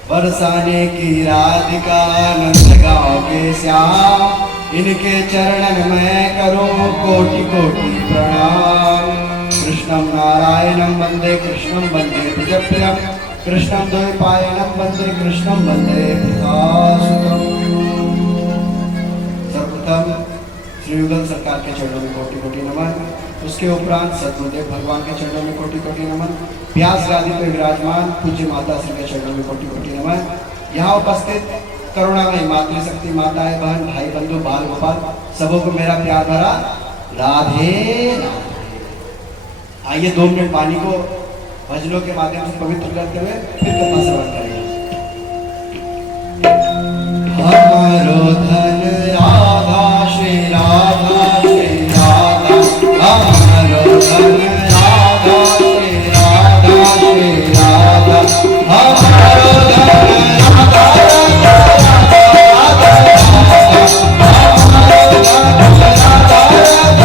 बरसाने की राधिका नंदगांव के श्याम। इनके चरणन में करो कोटि कोटि प्रणाम। कृष्णं नारायणं वंदे कृष्णं वंदे प्रियप्रियं, कृष्णं द्वैपायनं वंदे कृष्णं वंदे पितासुतम्। सर्वप्रथम श्री युगल सरकार के चरणों में कोटि कोटि नमन। उसके उपरांत सतगुरुदेव भगवान के चरणों में कोटि कोटि नमन। व्यास गादी पर विराजमान पूज्य माता श्री के चरणों में कोटि कोटि नमन। यहाँ उपस्थित करुणामयी मातृशक्ति माताएं, बहन, भाई, बंधु, बाल गोपाल, सबों को मेरा प्यार भरा राधे राधे। आइए 2 मिनट पानी को भजनों के माध्यम से पवित्र करते हुए फिर कथा श्रवण करेंगे। हमारो धन राधा श्री राधा श्री राधा, हमारो धन राधा श्री राधा श्री राधा, हमारो धन राधा राधा राधा राधा, हमारो धन राधा राधा राधा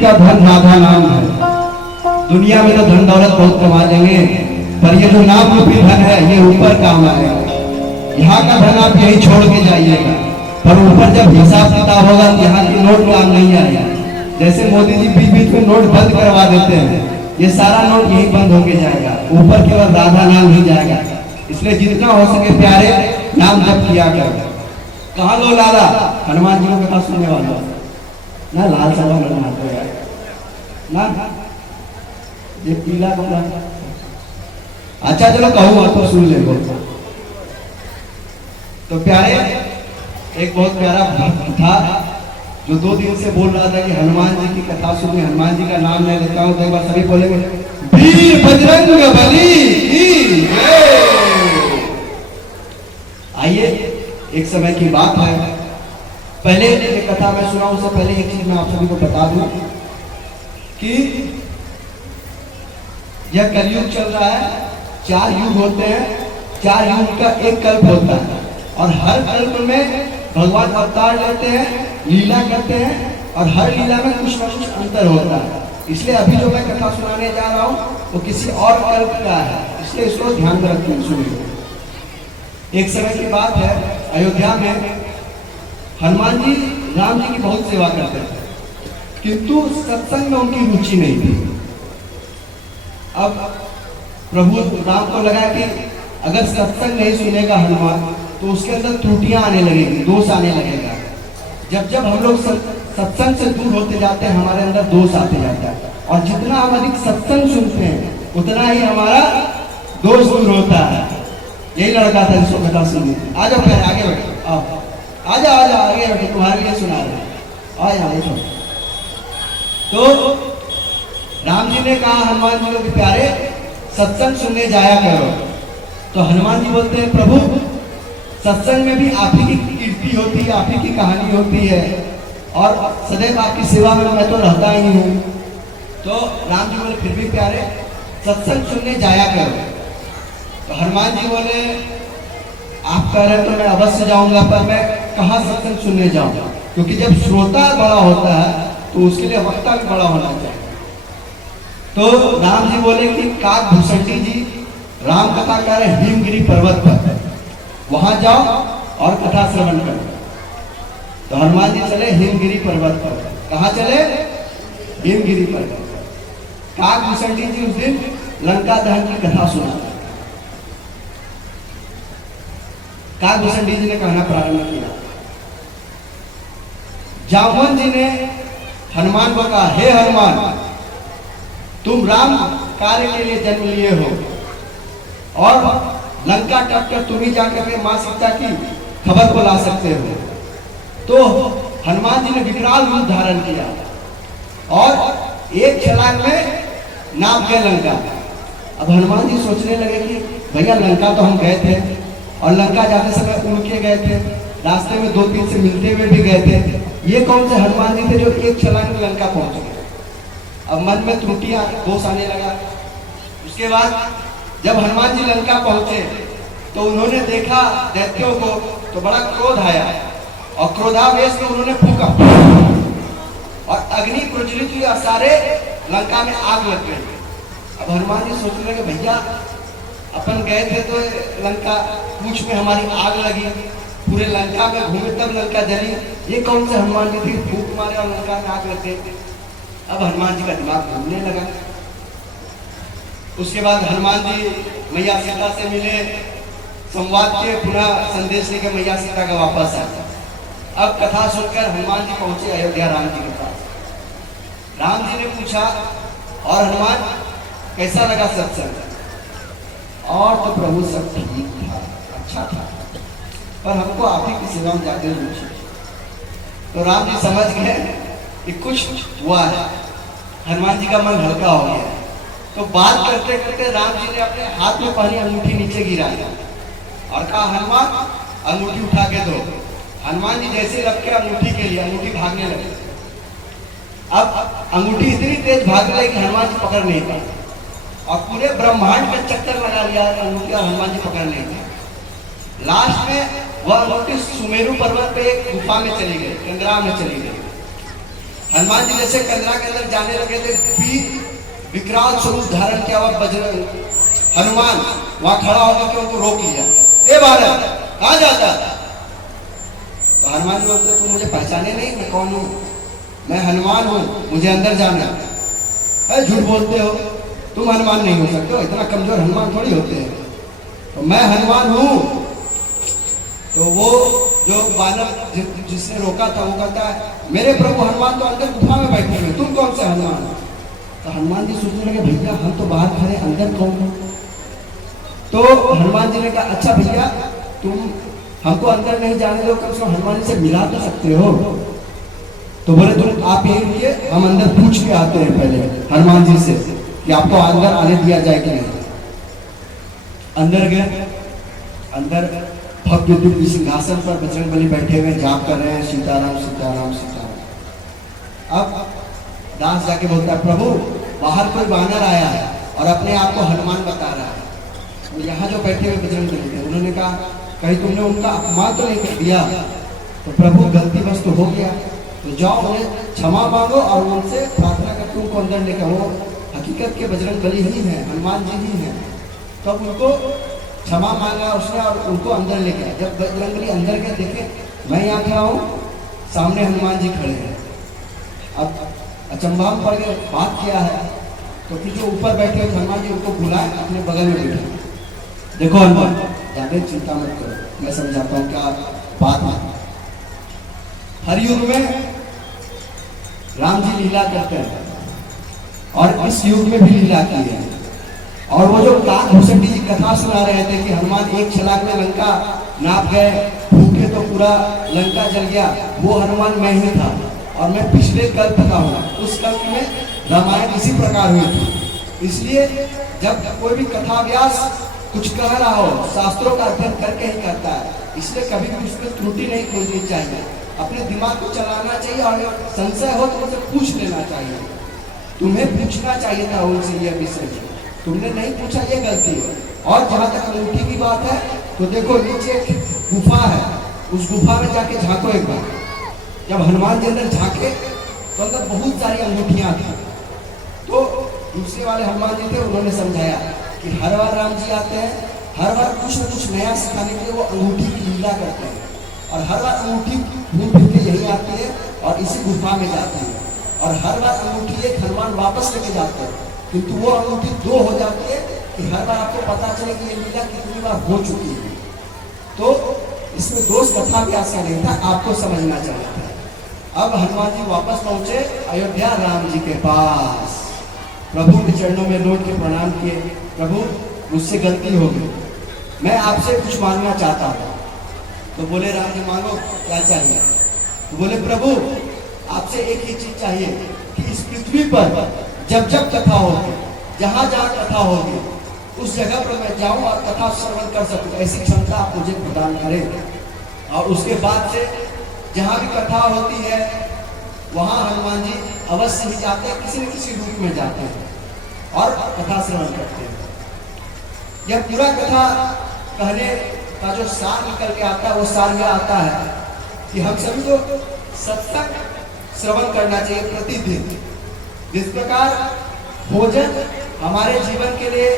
का धन राधा नाम है। दुनिया में तो धन दौलत बहुत कमा लेंगे, पर ये जो नाम रूपी धन है ये ऊपर काम आएगा। यहाँ का धन आप यही छोड़ के जाइएगा, पर ऊपर जब हिसाब किताब होगा तो यहाँ की नोट काम नहीं आएगा। जैसे मोदी जी बीच बीच में नोट बंद करवा देते हैं, ये सारा नोट यही बंद होके जाएगा, ऊपर केवल राधा नाम ही जाएगा। इसलिए जितना हो सके प्यारे नाम जप किया करो। कहाँ लो लाला, हनुमान जी को कथा सुनने वाला ना, लाल सभा बना दो यार ना, ये पीला कपड़ा। अच्छा चलो कहूँ तो सुन ले। तो प्यारे एक बहुत प्यारा भक्त था जो 2 दिन से बोल रहा था कि हनुमान जी की कथा सुनिए, हनुमान जी का नाम मैं लेता हूँ तो एक बार सभी बोलेंगे वीर बजरंग बली की जय। आइए, एक समय की बात है, पहले एक कथा मैं सुना, उससे पहले एक चीज मैं आप सभी को बता दूं कि यह कलयुग चल रहा है। 4 युग होते हैं, 4 युग का एक कल्प होता है और हर कल्प में भगवान अवतार लेते हैं, लीला करते हैं और हर लीला में कुछ ना कुछ अंतर होता है। इसलिए अभी जो मैं कथा सुनाने जा रहा हूँ वो किसी और कल्प का है, इसलिए इसको ध्यान में रखते सुनिए। एक समय की बात है, अयोध्या में हनुमान जी राम जी की बहुत सेवा करते थे, किंतु सत्संग में उनकी रुचि नहीं थी। अब प्रभु राम को लगा कि अगर सत्संग नहीं सुनेगा हनुमान तो उसके अंदर त्रुटियां आने लगेगी, दोष आने लगेगा। जब जब हम लोग सत्संग से दूर होते जाते हैं हमारे अंदर दोष आते जाता है, और जितना हम अधिक सत्संग सुनते हैं उतना ही हमारा दोष दूर होता है। यही लड़का था जिसको कथा सुनी। आ जाओ पहले आगे बैठो, आओ आ जाओ आगे बैठो, तुम्हारे लिए सुना रहे, आ जाओ। तो राम जी ने कहा हनुमान जी को प्यारे सत्संग सुनने जाया करो। तो हनुमान जी बोलते हैं प्रभु सत्संग में भी आप ही की कीर्ति होती है, आप ही की कहानी होती है और सदैव आपकी सेवा में मैं तो रहता ही हूँ। तो राम जी बोले फिर भी प्यारे सत्संग सुनने जाया करो। तो हनुमान जी बोले आप कह रहे तो मैं अवश्य जाऊंगा, पर मैं कहाँ सत्संग सुनने जाऊंगा, क्योंकि जब श्रोता बड़ा होता है तो उसके लिए वक्ता भी बड़ा होना चाहिए। तो राम जी बोले कि काकभूषणी जी राम कथा कर रहे हिमगिरी पर्वत पर, वहां जाओ और कथा श्रवण करो। तो हनुमान जी चले हिमगिरी पर्वत पर। कहाँ चले? हिमगिरी पर्वत पर। काकभूषणी जी उस दिन लंका दहन की कथा सुना। काकभूषणी जी ने कहना प्रारंभ किया। जामवन जी ने हनुमान को कहा हे हनुमान तुम राम कार्य के लिए जन्म लिए हो और लंका टप कर तुम ही जाकर के मां सीता की खबर को ला सकते हो। तो हनुमान जी ने विकराल रूप धारण किया और एक छलांग में नाप गए लंका। अब हनुमान जी सोचने लगे कि भैया लंका तो हम गए थे और लंका जाते समय उड़ के गए थे, रास्ते में 2-3 से मिलते हुए भी गए थे, ये कौन से हनुमान जी थे जो एक छलांग में लंका पहुंच गए। अब मन में त्रुटियां दोष आने लगा। उसके बाद जब हनुमान जी लंका पहुंचे तो उन्होंने देखा दैत्यों को तो बड़ा क्रोध आया और क्रोधावेश में उन्होंने फूंका और अग्नि प्रज्वलित हुई और सारे लंका में आग लग गई। अब हनुमान जी सोचने लगे भैया अपन गए थे तो लंका पूछ में हमारी आग लगी, पूरे लंका में घूमे तब लंका जली, ये कौन से हनुमान जी थी फूंक मारे और लंका में आग लग गई। अब हनुमान जी का दिमाग घूमने लगा। उसके बाद हनुमान जी मैया सीता से मिले, संवाद के पुनः संदेश लेकर मैया सीता का वापस आया। अब कथा सुनकर हनुमान जी पहुंचे अयोध्या राम जी के पास। राम जी ने पूछा और हनुमान कैसा लगा सत्संग? और तो प्रभु सब ठीक था, अच्छा था, पर हमको आप ही की सेवा में ज्यादा रुचि। तो राम जी समझ गए कि कुछ हुआ है, हनुमान जी का मन हल्का हो गया। तो बात करते करते राम जी ने अपने हाथ में पहनी अंगूठी नीचे गिराई और कहा हनुमान अंगूठी उठा के दो। हनुमान जी जैसे रख के अंगूठी के लिए अंगूठी भागने लगे। अब अंगूठी इतनी तेज भाग रही कि हनुमान जी पकड़ नहीं पाए और पूरे ब्रह्मांड का चक्कर लगा लिया अंगूठी और हनुमान जी पकड़ नहीं पाए। लास्ट में वह अंगूठी सुमेरु पर्वत पे एक गुफा में चली गई, कंदरा में चली गई। हनुमान जी जैसे कंदरा के अंदर जाने लगे थे, विकराल स्वरूप धारण किया हुआ बजरंग हनुमान वहां खड़ा होकर के उनको रोक लिया। ए बालक कहां जाता? तो हनुमान जी बोलते तुम मुझे पहचाने नहीं, मैं कौन हूँ? मैं हनुमान हूँ, मुझे अंदर जाना है। अरे झूठ बोलते हो, तुम हनुमान नहीं हो सकते हो, इतना कमजोर हनुमान थोड़ी होते हैं। तो मैं हनुमान हूँ। तो वो जो बालक जिसने रोका था वो कहता है मेरे प्रभु हनुमान तो अंदर गुफा में बैठे हुए, तुम कौन से हनुमान? तो हनुमान जी सोचने लगे भैया हम तो बाहर खड़े, अंदर कौन हो? तो हनुमान जी ने कहा अच्छा भैया तुम हमको अंदर नहीं जाने दो, कम से कम हनुमान जी से मिला तो सकते हो। तो बोले तुम आप यही रुकिए, हम अंदर पूछ के आते हैं पहले हनुमान जी से कि आपको अंदर आने दिया जाए कि नहीं। अंदर गए, अंदर भव्य दिव्य सिंहासन पर बजरंगबली बैठे हुए जाप कर रहे हैं, सीताराम सीताराम सीताराम। अब दास जाके बोलता है प्रभु बाहर कोई वानर आया है और अपने आप को हनुमान बता रहा है। तो यहाँ जो बैठे हुए बजरंगबली थे उन्होंने कहा कहीं तुमने उनका अपमान तो नहीं कर दिया? तो प्रभु गलती बस तो हो गया, तो जाओ उन्हें क्षमा मांगो और उनसे प्रार्थना कर तुमको अंदर लेकर, वो हकीकत के बजरंगबली ही हैं, हनुमान जी ही हैं। तब उनको क्षमा मांगा उसने और उनको अंदर ले गया। जब बजरंगबली अंदर गए देखे मैं यहाँ खड़ा हूँ, सामने हनुमान जी खड़े हैं। अब अचंभा में पड़ गए, बात क्या है? तो फिर जो ऊपर बैठे हुए हनुमान जी उनको बुलाए, अपने बगल में बैठे। देखो हनुमान ज्यादा चिंता मत करो, मैं समझाता हूँ क्या बात है। हर युग में राम जी लीला करते हैं और इस युग में भी लीला की है। और वो जो काकभूषण जी कथा सुना रहे थे कि हनुमान एक छलांग में लंका नाप गए, फूके तो पूरा लंका जल गया, वो हनुमान मैं ही था। और मैं पिछले कल्प का हूँ, उस कल्प में रामायण इसी प्रकार हुई थी। इसलिए जब कोई भी कथा व्यास कुछ कह रहा हो, शास्त्रों का अध्ययन करके ही करता है, इसलिए कभी भी उसमें त्रुटि नहीं खोजनी चाहिए। अपने दिमाग को चलाना चाहिए और संशय हो तो उनसे पूछ लेना चाहिए। तुम्हें पूछना चाहिए था उनसे यह विषय, तुमने नहीं पूछा, ये गलती है। और जहां तक अंगूठी की बात है तो देखो नीचे एक गुफा है, उस गुफा में जाके झांको एक बार। जब हनुमान जी अंदर झांके तो अंदर बहुत सारी अंगूठियां थी। तो दूसरे वाले हनुमान जी थे, उन्होंने समझाया कि हर बार राम जी आते हैं, हर बार कुछ न कुछ नया सिखाने के लिए वो अंगूठी की लीला करते हैं। और हर बार अंगूठी घूम फिर के यही आती है और इसी गुफा में जाती है। और हर बार अंगूठी एक हनुमान वापस लेके जाते हैं, किंतु वो अंगूठी दो हो जाती है कि हर बार आपको पता चले कि ये लीला कितनी बार हो चुकी है। तो इसमें दोष कथा भी ऐसा नहीं था, आपको समझना चाहिए था। अब हनुमान जी वापस पहुंचे अयोध्या राम जी के पास, प्रभु के चरणों में लौट के प्रणाम किए। प्रभु मुझसे गलती हो गई, मैं आपसे कुछ मांगना चाहता हूँ। तो बोले राम जी मांगो, क्या चाहिए? तो बोले प्रभु आपसे एक ही चीज चाहिए कि इस पृथ्वी पर जब जब कथा होगी, जहां जहां कथा होगी, उस जगह पर मैं जाऊं और कथा श्रवण कर सकूं, ऐसी क्षमता आप मुझे प्रदान करें। और उसके बाद से जहां भी कथा होती है वहां हनुमान जी अवश्य ही जाते हैं, किसी न किसी रूप में जाते हैं और कथा श्रवण करते हैं। यह पूरा कथा कहने का जो सार निकल के आता है, वो सार में आता है कि हम सभी को सत्संग श्रवण करना चाहिए प्रतिदिन। जिस प्रकार भोजन हमारे जीवन के लिए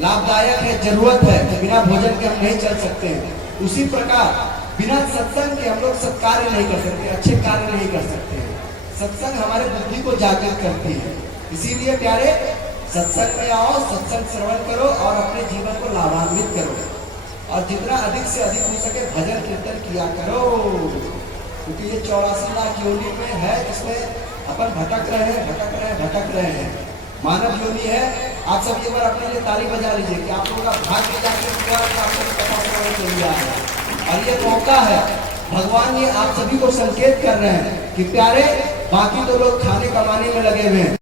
लाभदायक है, जरूरत है, कि बिना भोजन के हम नहीं चल सकते हैं, उसी प्रकार बिना सत्संग के हम लोग सत्कार्य नहीं कर सकते, अच्छे कार्य नहीं कर सकते। सत्संग हमारे बुद्धि को जागृत करती है। इसीलिए प्यारे सत्संग में आओ, सत्संग श्रवण करो और अपने जीवन को लाभान्वित करो। और जितना अधिक से अधिक हो सके भजन कीर्तन किया करो, क्योंकि ये 84 लाख योनि में है जिसमें अपन भटक रहे हैं। मानव योनि है। आप सब एक बार अपने लिए ताली बजा लीजिए कि आप लोगों का भाग्य जाके कथा श्रवण कर लिया है। और ये मौका है, भगवान ये आप सभी को संकेत कर रहे हैं कि प्यारे बाकी तो लोग खाने कमाने में लगे हुए हैं,